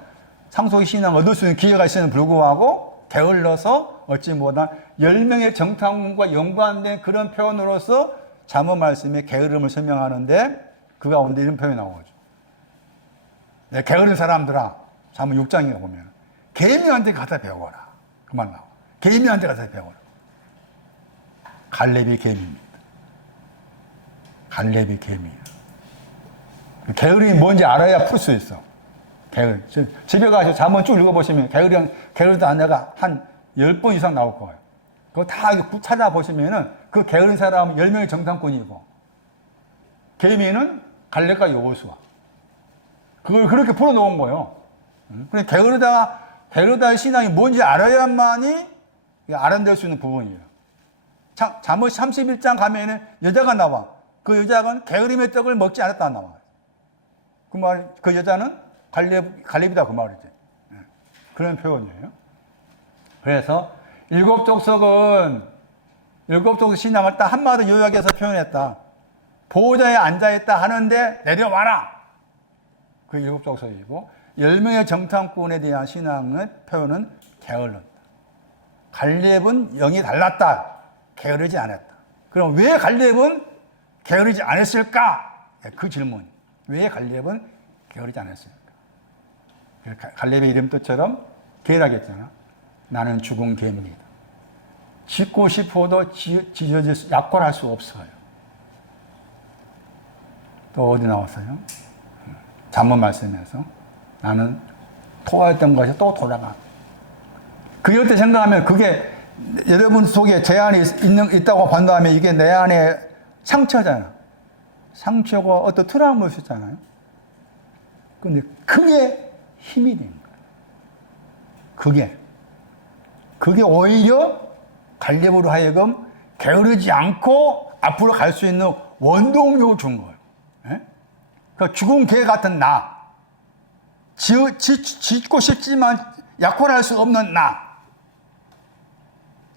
상속의 신앙을 얻을 수 있는 기회가 있음에도 불구하고 게을러서 얻지 못한 10명의 정탐꾼과 연관된 그런 표현으로서 잠언 말씀에 게으름을 설명하는데 그 가운데 이런 표현이 나오죠. 게으른 사람들아, 잠언 6장에 보면 개미한테 가서 배워라. 그 말 나와. 개미한테 가서 배워라. 갈렙이 개미입니다. 갈렙이 개미예요. 게으름이 뭔지 알아야 풀 수 있어. 게으름. 집에 가서 잠언 쭉 읽어보시면 게으른 단어가 한 10번 이상 나올 거예요. 그거 다 찾아보시면은 그 게으른 사람은 10명의 정탐꾼이고 개미는 갈렙과 여호수아. 그걸 그렇게 풀어놓은 거예요. 근데 게으르다의 신앙이 뭔지 알아야만이 알아낼 수 있는 부분이에요. 잠언 31장 가면은 여자가 나와. 그 여자는 게으름의 떡을 먹지 않았다 나와. 그 여자는 갈렙이다 그 말이지. 그런 표현이에요. 그래서 일곱 족속 신앙을 딱 한마디 요약해서 표현했다. 보호자에 앉아있다 하는데 내려와라. 그 일곱 족속이고 10명의 정탐꾼에 대한 신앙의 표현은 게을렀다. 갈렙은 영이 달랐다. 게으르지 않았다. 그럼 왜 갈렙은 게으르지 않았을까? 그 질문. 왜 갈렙은 게으르지 않았을까? 갈렙의 이름 뜻처럼 게라겠잖아. 나는 죽은 개입니다. 짓고 싶어도 지져질 약혼할 수 없어요. 또 어디 나왔어요? 잠언 말씀에서 나는 토하였던 것이 또 돌아가. 그럴 때 생각하면 그게 여러분 속에 제한이 있다고 판단하면 이게 내 안에 상처잖아. 상처가 어떤 트라우마일 수 있잖아요. 근데 그게 힘이 된 거예요. 그게 오히려 갈렙으로 하여금 게으르지 않고 앞으로 갈 수 있는 원동력을 준 거예요. 예? 그러니까 죽은 개 같은 나, 짓고 싶지만 약혼할 수 없는 나,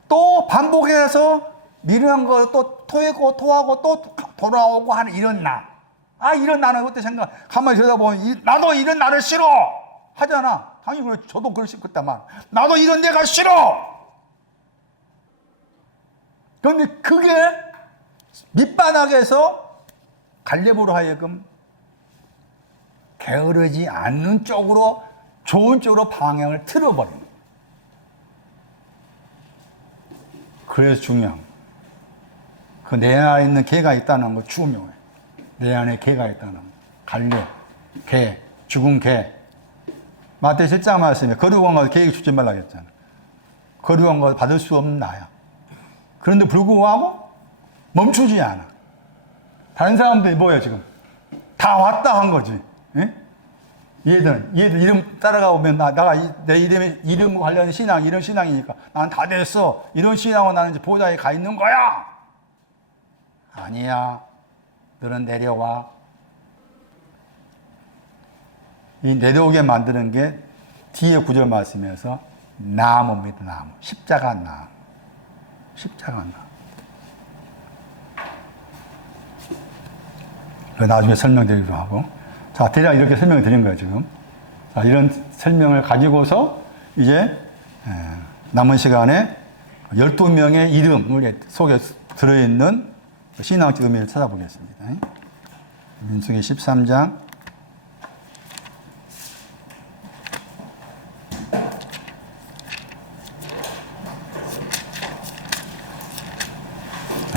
또 반복해서 미련한 거 또 토하고 또 돌아오고 하는 이런 나. 이런 나는 어때 생각? 가만히 들여다보면 나도 이런 나를 싫어 하잖아. 당연히 그래. 저도 그럴 수 있겠다만 나도 이런 내가 싫어. 그런데 그게 밑바닥에서 갈렙으로 하여금 게으르지 않는 쪽으로 좋은 쪽으로 방향을 틀어버리는 거예요. 그래서 중요한 거예요. 그 내 안에 있는 개가 있다는 거 중요해. 내 안에 개가 있다는 거. 갈렙, 개, 죽은 개. 마태복음 7장 말씀에 거룩한 것 개에게 주지 말라고 했잖아. 거룩한 것 받을 수 없는 나야. 그런데 불구하고 멈추지 않아. 다른 사람들이 뭐야 지금? 다 왔다 한 거지. 예? 얘들 이름 따라가 보면 내 이름 관련 신앙 이런 신앙이니까 나는 다 됐어. 이런 신앙은 나는 이제 보좌에 가 있는 거야. 아니야. 너는 내려와. 이 내려오게 만드는 게 뒤에 구절 말씀에서 나무입니다. 나무. 십자가 나무. 십자가 나무. 나중에 설명드리기도 하고. 자, 대략 이렇게 설명을 드린 거예요, 지금. 자, 이런 설명을 가지고서 이제 남은 시간에 12명의 이름을 속에 들어있는 신앙적 의미를 찾아보겠습니다. 민수기 13장.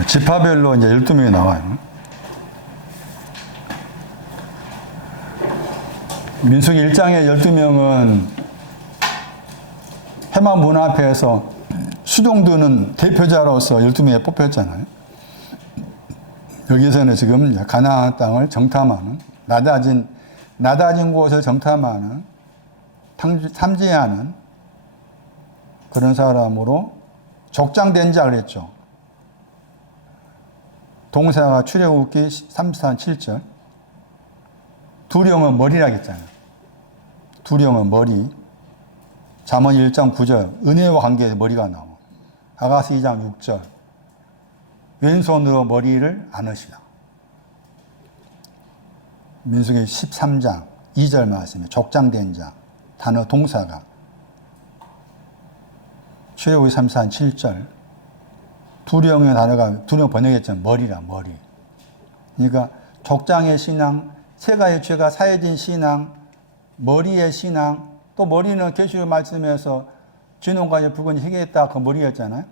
지파별로 이제 12명이 나와요. 민수기 1장의 12명은 해만 문 앞에서 수종드는 대표자로서 12명에 뽑혔잖아요. 여기서는 지금 가나안 땅을 정탐하는, 낮아진 곳을 정탐하는, 탐지하는 그런 사람으로 족장된 자 그랬죠. 동사가 출애굽기 34장 7절. 두령은 머리라고 했잖아요. 두령은 머리. 잠언 1장 9절. 은혜와 관계에서 머리가 나와. 아가서 2장 6절. 왼손으로 머리를 안으시라. 민수기 13장 2절 말씀에 족장된 자. 단어 동사가. 출애굽기 34장 7절. 두령의 단어가 두령 번역했잖아요. 머리라 머리. 그러니까 족장의 신앙, 세가의 죄가 사해진 신앙, 머리의 신앙, 또 머리는 계시록 말씀에서 진홍과 붉은 희게 있다 그 머리였잖아요.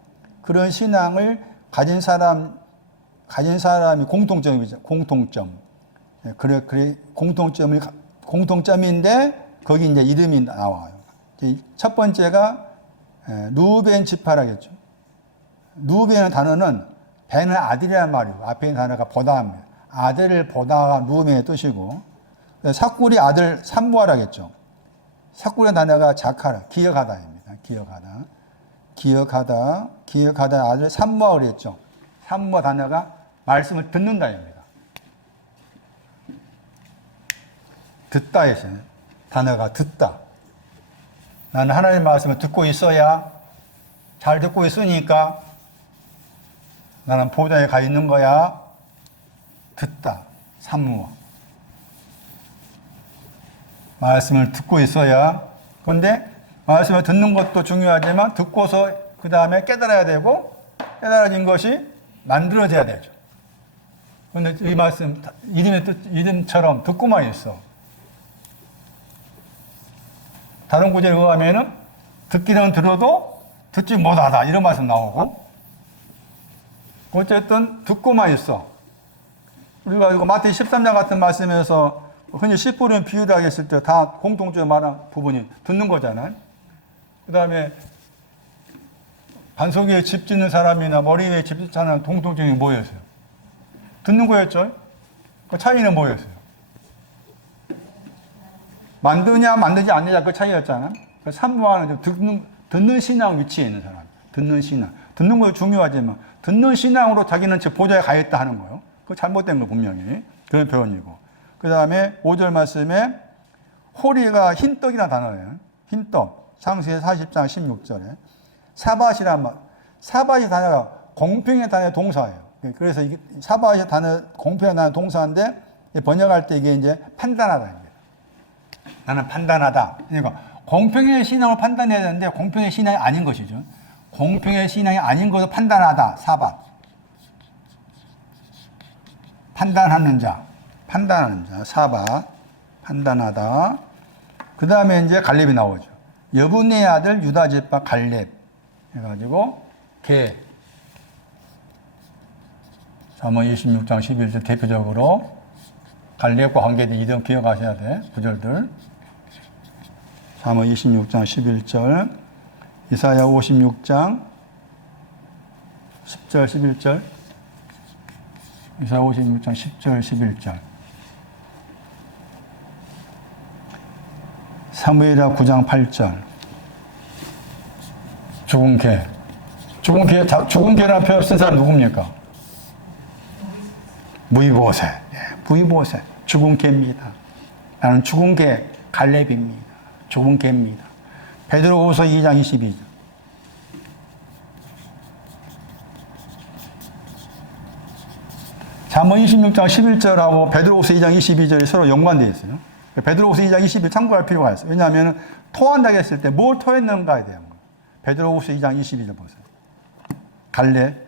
그런 신앙을 가진 사람이 공통점이죠. 공통점. 그래 공통점인데 거기 이제 이름이 나와요. 첫 번째가 루벤 지파라겠죠. 루벤의 단어는 벤은 아들이란 말이고 앞에 있는 단어가 보다입니다. 아들을 보다가 루벤의 뜻이고 삭굴이 아들 산무하라겠죠. 삭굴의 단어가 자카라, 기억하다입니다. 기억하다 아들 산무하 그랬죠. 산무 단어가 말씀을 듣는다입니다. 듣다 했어요. 단어가 듣다. 나는 하나님의 말씀을 듣고 있어야 잘 듣고 있으니까 나는 보좌에 가 있는 거야. 듣다. 산무와. 말씀을 듣고 있어야. 그런데 말씀을 듣는 것도 중요하지만 듣고서 그 다음에 깨달아야 되고 깨달아진 것이 만들어져야 되죠. 근데 이 말씀, 이름의 뜻, 이름처럼 듣고만 있어. 다른 구절에 의하면은 듣기는 들어도 듣지 못하다. 이런 말씀 나오고. 어쨌든 듣고만 있어. 우리가 이거 마태이 13장 같은 말씀에서 흔히 씨 뿌리는 비유를 하겠을 때 다 공통적으로 말한 부분이 듣는 거잖아요. 그 다음에 반석 위에 집 짓는 사람이나 머리 위에 집 짓는 사람은 공통점이 뭐였어요? 듣는 거였죠? 그 차이는 뭐였어요? 만드냐, 만들지 않느냐 그 차이였잖아. 그 산모하는 듣는 신앙 위치에 있는 사람. 듣는 신앙. 듣는 거 중요하지만, 듣는 신앙으로 자기는 즉 보좌에 가 있다 하는 거예요. 그거 잘못된 거 분명히. 그런 표현이고. 그 다음에 5절 말씀에 호리가 흰떡이라는 단어예요. 흰떡. 창세기 40장 16절에. 사밧이란 말. 사밧이 단어가 공평의 단어의 동사예요. 그래서 이게 사밧의 단어, 공평의 단어 동사인데 번역할 때 이게 이제 판단하다. 나는 판단하다. 그러니까 공평의 신앙을 판단해야 되는데 공평의 신앙이 아닌 것이죠. 공평의 신앙이 아닌 것을 판단하다. 사밧. 판단하는 자. 판단하는 자. 사밧. 판단하다. 그 다음에 이제 갈렙이 나오죠. 여분의 아들 유다 지파 갈렙. 해가지고 개. 잠언 26장 11절 대표적으로 갈렙과 관계된 이름 기억하셔야 돼. 구절들. 잠언 26장 11절, 이사야 56장 10절 11절, 이사야 56장 10절 11절, 사무엘하 9장 8절, 죽은 개. 죽은 개라는 표현 쓴 사람 누굽니까? 무이보셋. 무이보셋. 죽은 개입니다. 나는 죽은 개 갈렙입니다. 죽은 개입니다. 베드로후서 2장 22절. 잠언 26장 11절하고 베드로후서 2장 22절이 서로 연관되어 있어요. 베드로후서 2장 22절 참고할 필요가 있어요. 왜냐하면 토한다고 했을 때 뭘 토했는가에 대한 거예요. 베드로후서 2장 22절 보세요. 갈렙.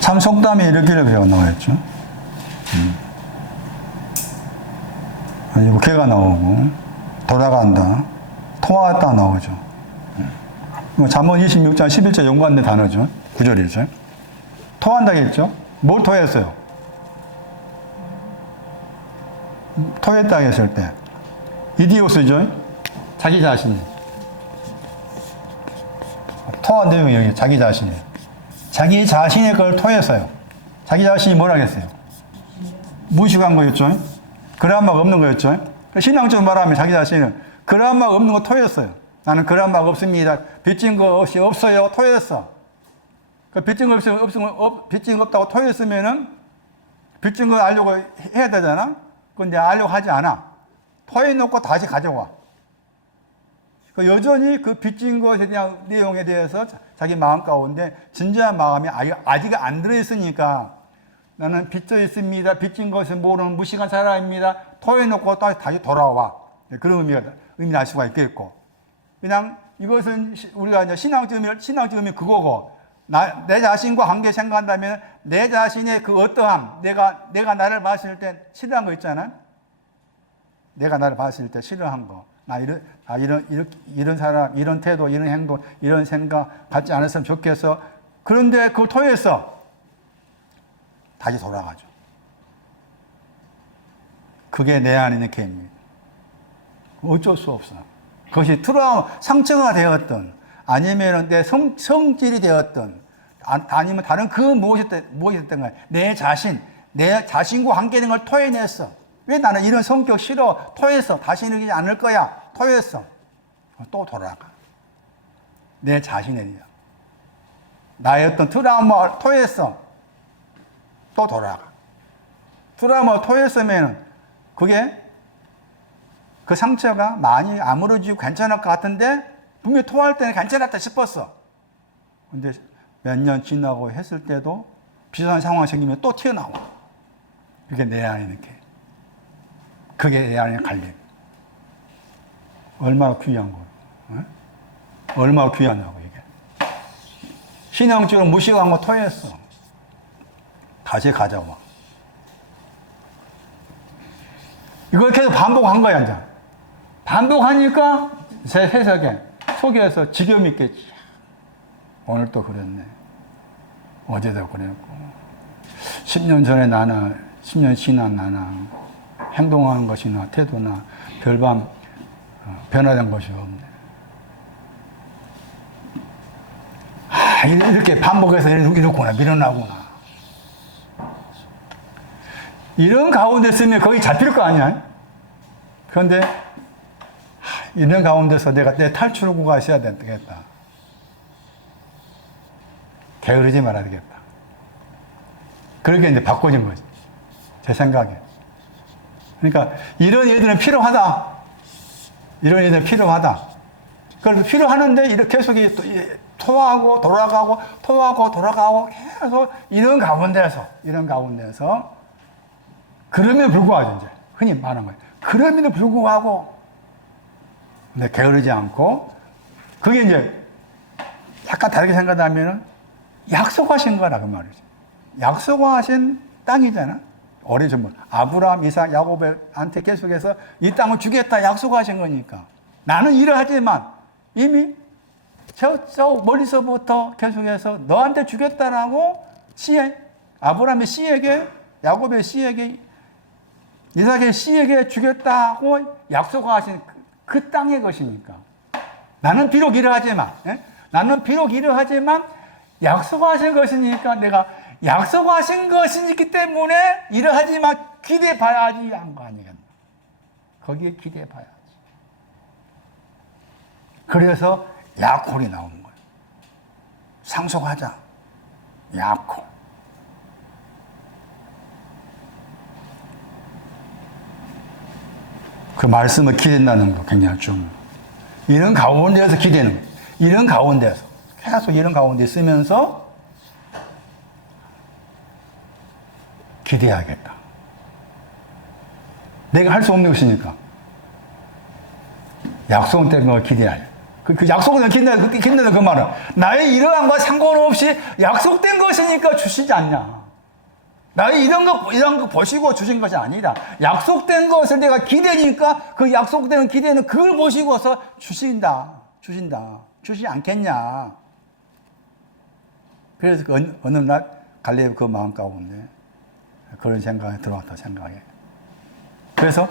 참 속담에 이렇게 나와있죠. 그리고 개가 나오고 돌아간다, 토하다 나오죠. 잠언 26장 11절 연관된 단어죠. 9절이죠. 토한다겠죠. 뭘 토했어요? 토했다 했을 때 이디오스죠. 자기 자신이. 토한 내용이 여기 자기 자신이. 자기 자신의 걸 토했어요. 자기 자신이 뭘 하겠어요? 무식한 거였죠. 그러한 막 없는 거였죠. 신앙적으로 말하면 자기 자신은 그러한 막 없는 거 토했어요. 나는 그러한 막 없습니다. 빚진 거 없이 없어요. 토했어. 그 빚진 거 빚진 거 없다고 토했으면은 빚진 거 알려고 해야 되잖아. 그건 이제 알려고 하지 않아. 토해놓고 다시 가져와. 여전히 그 빚진 것에 대한 내용에 대해서 자기 마음 가운데 진지한 마음이 아직 안 들어있으니까 나는 빚져 있습니다. 빚진 것을 모르는 무식한 사람입니다. 토해놓고 다시 돌아와. 그런 의미를 알 수가 있겠고. 그냥 이것은 우리가 이제 신앙적이면 그거고, 내 자신과 관계 생각한다면 내 자신의 그 어떠함, 내가 나를 봤을 때 싫어한 거 있잖아. 내가 나를 봤을 때 싫어한 거. 이런 사람, 이런 태도, 이런 행동, 이런 생각 갖지 않았으면 좋겠어. 그런데 그걸 토했어. 다시 돌아가죠. 그게 내 안에 있는 개입니다. 어쩔 수 없어. 그것이 상처가 되었던, 아니면 내 성질이 되었던, 아니면 다른 그 무엇이 됐던 거야. 내 자신과 관계된 걸 토해냈어. 왜 나는 이런 성격 싫어? 토했어. 다시는 이러지 않을 거야. 토했어. 또 돌아가. 내 자신에 대한 나의 어떤 트라우마 토했어. 또 돌아가. 트라우마 토했으면 그게 그 상처가 많이 아물어지고 괜찮을 것 같은데 분명히 토할 때는 괜찮았다 싶었어. 근데 몇 년 지나고 했을 때도 비슷한 상황이 생기면 또 튀어나와. 그게 내 안에 이렇게. 그게 내 안에 갈림. 얼마나 귀한 거예요. 어? 얼마나 귀하냐고, 이게. 신앙적으로 무식한 거 토했어. 다시 가져와. 이걸 계속 반복한 거야, 이제. 반복하니까 제 해석에 속에서 지겨움이 있겠지. 오늘 또 그랬네. 어제도 그랬고. 10년 전에 나나, 10년 지난 나나, 행동하는 것이나 태도나 별반 변화된 것이 없네. 아, 이렇게 반복해서 이렇구나, 밀어나구나. 이런 가운데 있으면 거기 잡힐 거 아니야? 그런데 이런 가운데서 내가 내 탈출구가 있어야 되겠다. 게으르지 말아야 되겠다. 그렇게 이제 바꿔진 거지. 제 생각에. 그러니까 이런 애들은 필요하다. 이런 애들은 필요하다. 그래서 필요하는데 이렇게 계속 토하고 돌아가고 토하고 돌아가고 계속 이런 가운데서 그럼에도 불구하고 이제 흔히 말하는 거예요. 그럼에도 불구하고 근데 게으르지 않고 그게 이제 약간 다르게 생각하면은 약속하신 거라 그 말이죠. 약속하신 땅이잖아. 오래전부터 아브라함, 이삭, 야곱한테 계속해서 이 땅을 주겠다 약속하신 거니까 나는 이러하지만 이미 저 멀리서부터 계속해서 너한테 주겠다라고 아브라함의 씨에게 야곱의 씨에게 이삭의 씨에게 주겠다고 약속하신 그 땅의 것이니까 나는 비록 이러하지만 약속하신 것이니까 내가 약속하신 것이기 때문에 이러하지만 기대해 봐야지 한 거 아니겠나. 거기에 기대해 봐야지. 그래서 야콜이 나온 거예요. 상속하자. 야콜. 그 말씀을 기댄다는 거 굉장히 좀 이런 가운데에서 기대는 거예요. 이런 가운데에서 계속 이런 가운데 있으면서 기대하겠다. 내가 할 수 없는 것이니까 약속된 걸 기대할. 그 약속된 기대는 그 말은 나의 이러한 거 상관없이 약속된 것이니까 주시지 않냐. 나의 이런 거 보시고 주신 것이 아니라 약속된 것을 내가 기대니까 그 약속된 기대는 그걸 보시고서 주신다. 주시지 않겠냐. 그래서 어느 날 갈렙 그 마음 가운데 그런 생각이 들어왔다 생각해. 그래서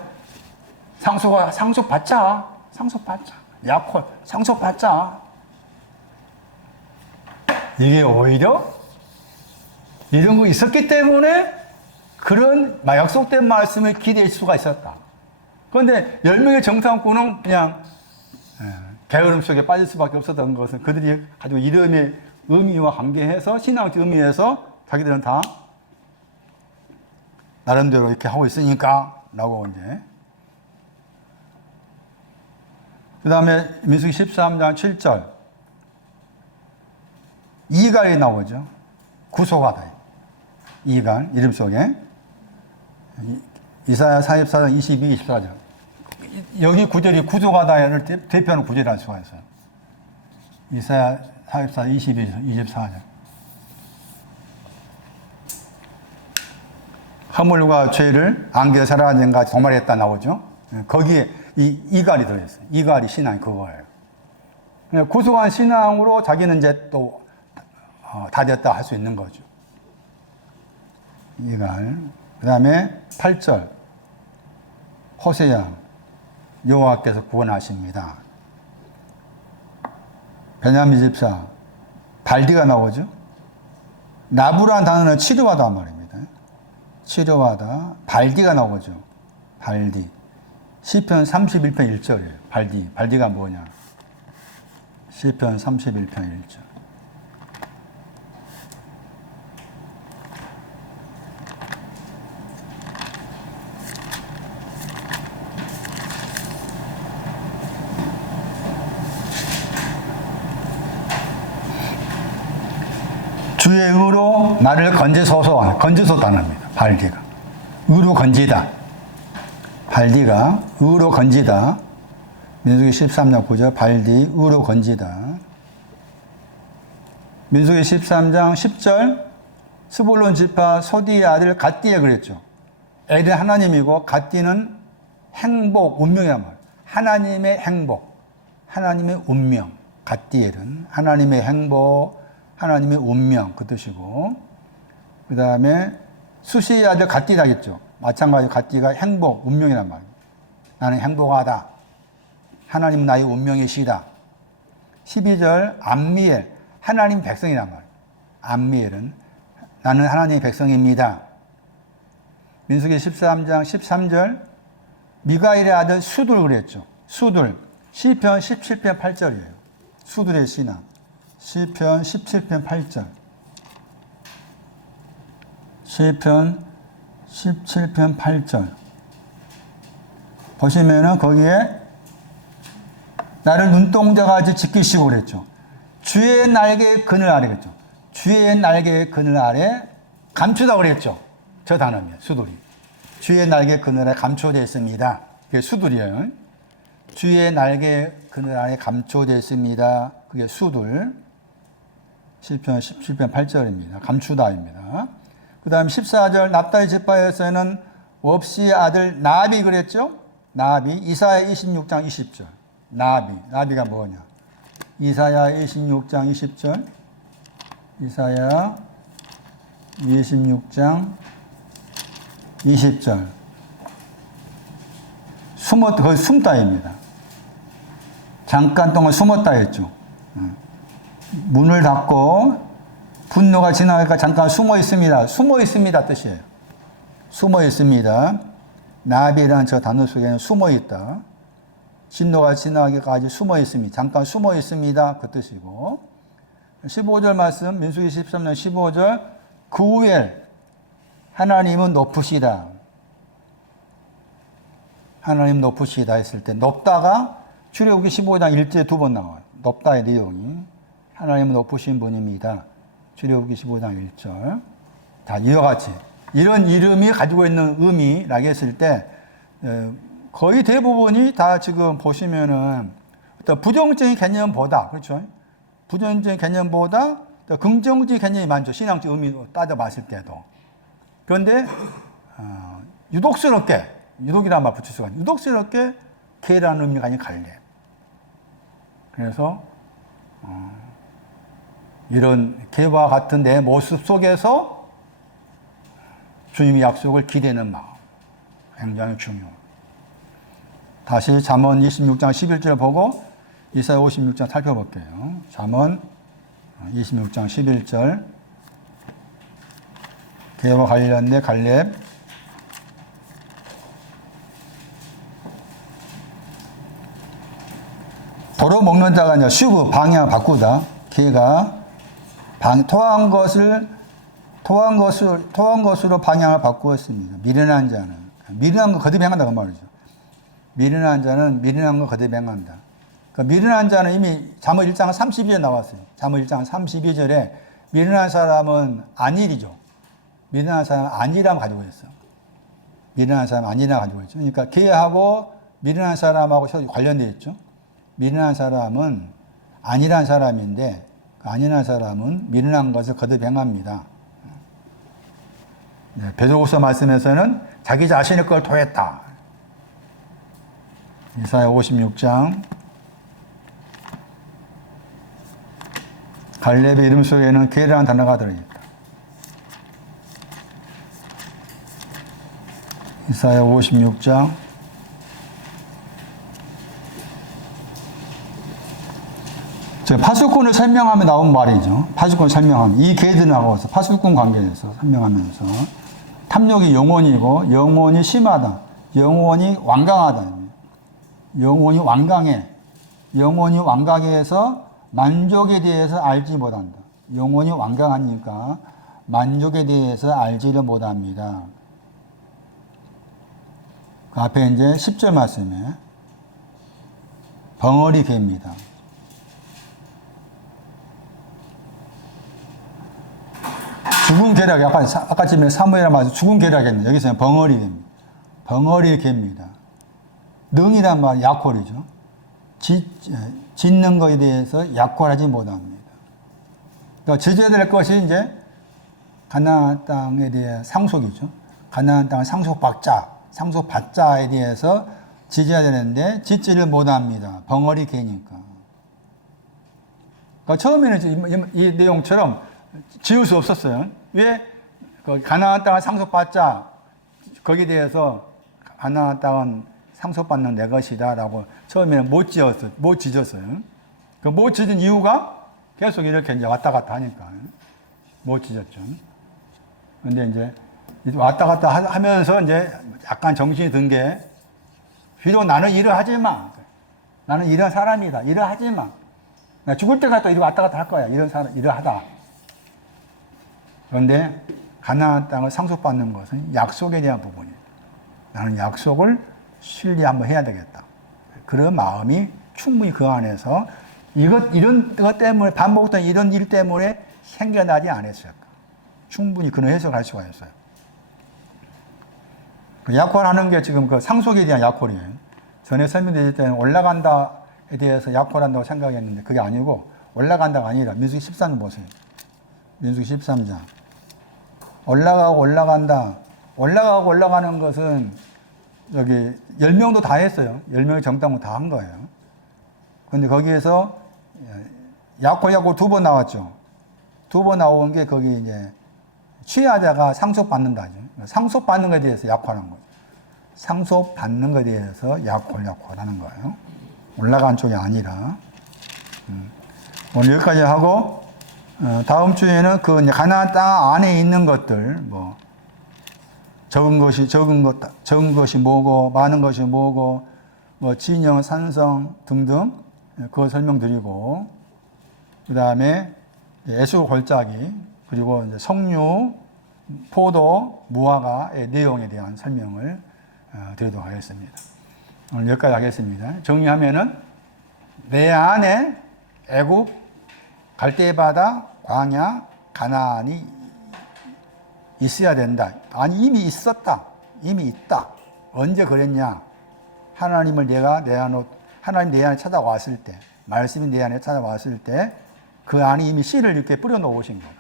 상속받자. 야콜 상속받자. 이게 오히려 이런 거 있었기 때문에 그런 약속된 말씀을 기대할 수가 있었다. 그런데 10명의 정탐꾼은 그냥 게으름 속에 빠질 수밖에 없었던 것은 그들이 가지고 이름의 의미와 관계해서 신앙적 의미에서 자기들은 다 나름대로 이렇게 하고 있으니까 라고 이제 그 다음에 민수기 13장 7절 이갈이 나오죠. 구속하다. 이갈 이름 속에 이사야 44장 22, 24절 여기 구절이 구속하다를 대표하는 구절이라는 수가 있어요. 이사야 44, 22, 24절 허물과 죄를 안개 살아가는가 도말했다 나오죠. 거기에 이갈이 들어있어요. 이갈이 신앙이 그거예요. 구속한 신앙으로 자기는 이제 또 다 됐다 할 수 있는 거죠. 이갈. 그 다음에 8절 호세야 여호와께서 구원하십니다. 베냐민 집사 발디가 나오죠. 나부라는 단어는 치료하다 말입니다. 치료하다 발디가 나오죠. 발디. 시편 31편 1절이에요. 발디가 뭐냐. 시편 31편 1절. 주의 의로 나를 건지소서답니다. 발디가. 의로 건지다. 발디가 의로 건지다. 민수기 13장 9절 발디 의로 건지다. 민수기 13장 10절 스불론 지파 소디의 아들 갓디에 그랬죠. 엘은 하나님이고 갓디는 행복, 운명이란 말이에요. 하나님의 행복, 하나님의 운명. 갓디엘은 하나님의 행복, 하나님의 운명 그 뜻이고, 그 다음에 수시의 아들 갓디다겠죠. 마찬가지로 갓디가 행복, 운명이란 말이에요. 나는 행복하다. 하나님은 나의 운명이시다. 12절 암미엘, 하나님 백성이란 말이에요. 암미엘은 나는 하나님의 백성입니다. 민수기 13장 13절 미가엘의 아들 수둘 그랬죠. 수둘. 시편 17편 8절이에요. 수둘의 신앙. 시편 17편 8절. 시편 17편 8절. 보시면은 거기에 나를 눈동자같이 지키시고 그랬죠. 주의 날개의 그늘 아래 그랬죠. 주의 날개의 그늘 아래 감추다 그랬죠. 저 단어입니다. 수둘이. 주의 날개 그늘 아래 감춰져 있습니다. 그게 수둘이에요. 주의 날개 그늘 아래 감춰져 있습니다. 그게 수둘. 시편 17편 8절입니다. 감추다입니다. 그 다음 14절 납달리 지파에서는 옵시의 아들 나비 그랬죠. 나비. 이사야 26장 20절. 나비가 뭐냐. 이사야 26장 20절. 이사야 26장 20절. 거의 숨다입니다. 잠깐 동안 숨었다 했죠. 문을 닫고 분노가 지나가니까 잠깐 숨어 있습니다. 숨어 있습니다 뜻이에요. 숨어 있습니다. 나비라는 저 단어 속에는 숨어 있다. 진노가 지나가기까지 숨어 있습니다. 잠깐 숨어 있습니다. 그 뜻이고. 15절 말씀, 민수기 13년 15절, 그우엘, 하나님은 높으시다. 하나님 높으시다 했을 때, 높다가 출애굽기 15장 1절에 두 번 나와요. 높다의 내용이. 하나님은 높으신 분입니다. 출애굽기 15장 1절. 자, 이와 같이. 이런 이름이 가지고 있는 의미라고 했을 때, 거의 대부분이 다 지금 보시면은 어떤 부정적인 개념보다, 그렇죠? 부정적인 개념보다 더 긍정적인 개념이 많죠. 신앙적 의미로 따져봤을 때도. 그런데, 유독이란 말 붙일 수가 있어요. 유독스럽게 개라는 의미가 아닌 갈렙. 그래서, 이런 개와 같은 내 모습 속에서 주님의 약속을 기대는 마음. 굉장히 중요합니다. 다시 잠언 26장 11절을 보고 이사야 56장 살펴볼게요. 잠언 26장 11절 개와 관련된 갈렙 도로 먹는 자가 아니라 슈브 방향 바꾸다. 개가 토한 것으로 방향을 바꾸었습니다. 미련한 자는 미련한 거 거듭 행한다 그 말이죠. 미련한 자는 미련한 거 거듭 행한다. 그러니까 미련한 자는 이미 잠언 1장 32절에 나왔어요. 잠언 1장 32절에 미련한 사람은 안일이죠. 미련한 사람은 안일함 가지고 있어. 미련한 사람은 안일함 가지고 있죠. 그러니까 개하고 미련한 사람하고 관련되어 있죠. 미련한 사람은 안일한 사람인데 그 안일한 사람은 미련한 것을 거듭 행합니다. 네, 베드로후서 말씀에서는 자기 자신의 걸 토했다. 이사야 56장 갈렙의 이름 속에는 개라는 단어가 들어있다. 이사야 56장 파수꾼을 설명하며 나온 말이죠. 파수꾼을 설명하면 이 개들하고 파수꾼 관계에서 설명하면서 탐욕이 영혼이고 영혼이 심하다. 영혼이 완강하다. 영혼이 완강해. 영혼이 완강해서 만족에 대해서 알지 못한다. 영혼이 완강하니까 만족에 대해서 알지를 못합니다. 그 앞에 이제 10절 말씀에 벙어리 개입니다. 죽은 계략, 아까 지금 사무엘에 말해서 죽은 계략입니다. 여기서는 벙어리 됩니다. 벙어리의 개입니다. 능이란 말 약홀이죠. 짓는 것에 대해서 약홀하지 못합니다. 그러니까 지져야 될 것이 이제 가나안 땅에 대해 상속이죠. 가나안 땅을 상속받자에 대해서 지져야 되는데 짓지를 못합니다. 벙어리 개니까. 그러니까 처음에는 이 내용처럼 지을 수 없었어요. 왜? 가나안 땅을 상속받자. 거기에 대해서 가나안 땅은 상속받는 내 것이다 라고 처음에는 못 지졌어요. 그 못 지은 이유가 계속 이렇게 이제 왔다 갔다 하니까 못 지졌죠. 근데 이제 왔다 갔다 하면서 이제 약간 정신이 든 게, 비록 나는 일을 하지만, 나는 이런 사람이다. 일을 하지만, 나 죽을 때까지 또 이렇게 왔다 갔다 할 거야. 이런 사람, 일을 하다. 그런데 가나안 땅을 상속받는 것은 약속에 대한 부분이에요. 나는 약속을 신뢰 한번 해야 되겠다. 그런 마음이 충분히 그 안에서 이런 것 때문에, 반복된 이런 일 때문에 생겨나지 않았을까. 충분히 그런 해석할 수가 있어요. 약혼하는 게 지금 그 상속에 대한 약혼이에요. 전에 설명드릴 때는 올라간다에 대해서 약혼한다고 생각했는데 그게 아니고, 올라간다가 아니라 민수기 13장 보세요. 민수기 13장. 올라가고 올라간다. 올라가고 올라가는 것은 여기 10명도 다 했어요. 10명의 정당은 다 한 거예요. 근데 거기에서 야코 2번 나왔죠. 2번 나온 게 거기 이제 취하자가 상속받는다죠. 상속받는 것에 대해서 약혼하는 거죠. 상속받는 것에 대해서 약혼하는 거예요. 올라간 쪽이 아니라. 오늘 여기까지 하고, 다음 주에는 그 가나안 땅 안에 있는 것들, 뭐 적은 것이 뭐고, 많은 것이 뭐고, 뭐 진영, 산성 등등 그걸 설명드리고, 그 다음에 에스고 골짜기, 그리고 이제 석류, 포도, 무화과의 내용에 대한 설명을 드리도록 하겠습니다. 오늘 여기까지 하겠습니다. 정리하면은, 내 안에 애굽, 갈대바다, 광야, 가나안이 있어야 된다. 아니, 이미 있었다. 이미 있다. 언제 그랬냐? 하나님 내 안에 찾아왔을 때, 말씀이 내 안에 찾아왔을 때, 그 안에 이미 씨를 이렇게 뿌려 놓으신 거다.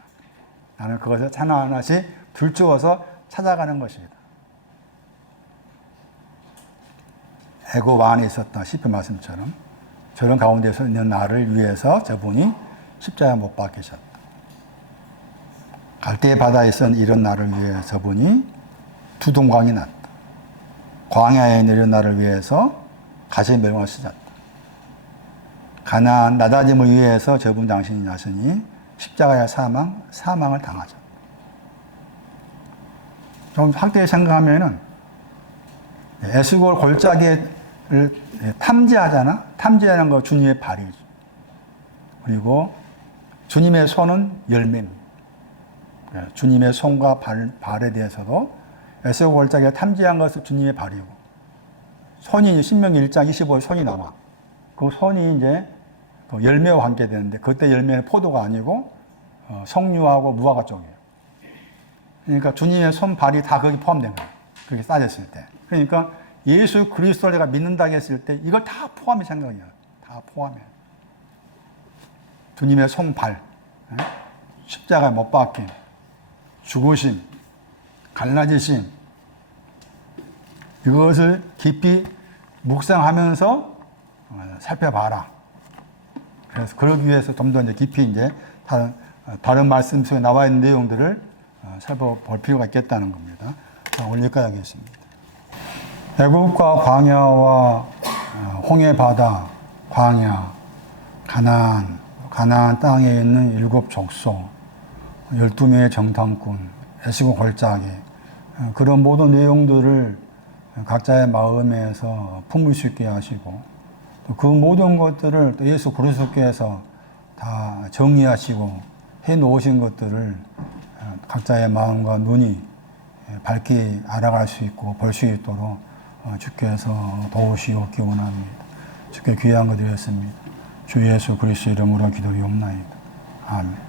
나는 그것을 하나하나씩 들추어서 찾아가는 것이다. 애굽 안에 있었다. 시편 말씀처럼. 저런 가운데서 있는 나를 위해서 저분이 십자가에 못 박히셨다. 갈대 바다에 있던 이런 나를 위해 저분이 두동강이 났다. 광야에 내린 나를 위해서 가시의 멸망을 쓰셨다. 가나안 나다짐을 위해서 저분 당신이 나서니 십자가의 사망을 당하셨다. 좀 확대해 생각하면은 에스골 골짜기를 탐지하잖아. 탐지하는 거 주님의 발이죠. 그리고 주님의 손은 열매입니다. 주님의 손과 발에 대해서도 에스골 골짜기가 탐지한 것은 주님의 발이고, 손이 신명기 1장 25에 손이 나와. 그 손이 이제 그 열매와 함께 되는데, 그때 열매는 포도가 아니고 석류하고 무화과 쪽이에요. 그러니까 주님의 손, 발이 다 거기 포함된 거예요. 그렇게 따졌을 때. 그러니까 예수 그리스도를 내가 믿는다고 했을 때 이걸 다 포함이 생각해요. 다 포함해요. 주님의 손, 발, 십자가에 못 박힌, 죽으심, 갈라지심, 이것을 깊이 묵상하면서 살펴봐라. 그래서 그러기 위해서 좀 더 깊이 이제 다른 말씀 속에 나와 있는 내용들을 살펴볼 필요가 있겠다는 겁니다. 오늘 여기까지 하겠습니다. 애굽과 광야와 홍해 바다, 광야, 가나안 땅에 있는 7 족속, 12명의 정탐꾼, 에스고 골짜기, 그런 모든 내용들을 각자의 마음에서 품을 수 있게 하시고, 그 모든 것들을 또 예수 그리스도께서 다 정리하시고 해 놓으신 것들을 각자의 마음과 눈이 밝게 알아갈 수 있고 볼 수 있도록 주께서 도우시옵기 원합니다. 주께 귀한 것 드렸습니다. 주 예수 그리스도 이름으로 기도리옵나이다. 아멘.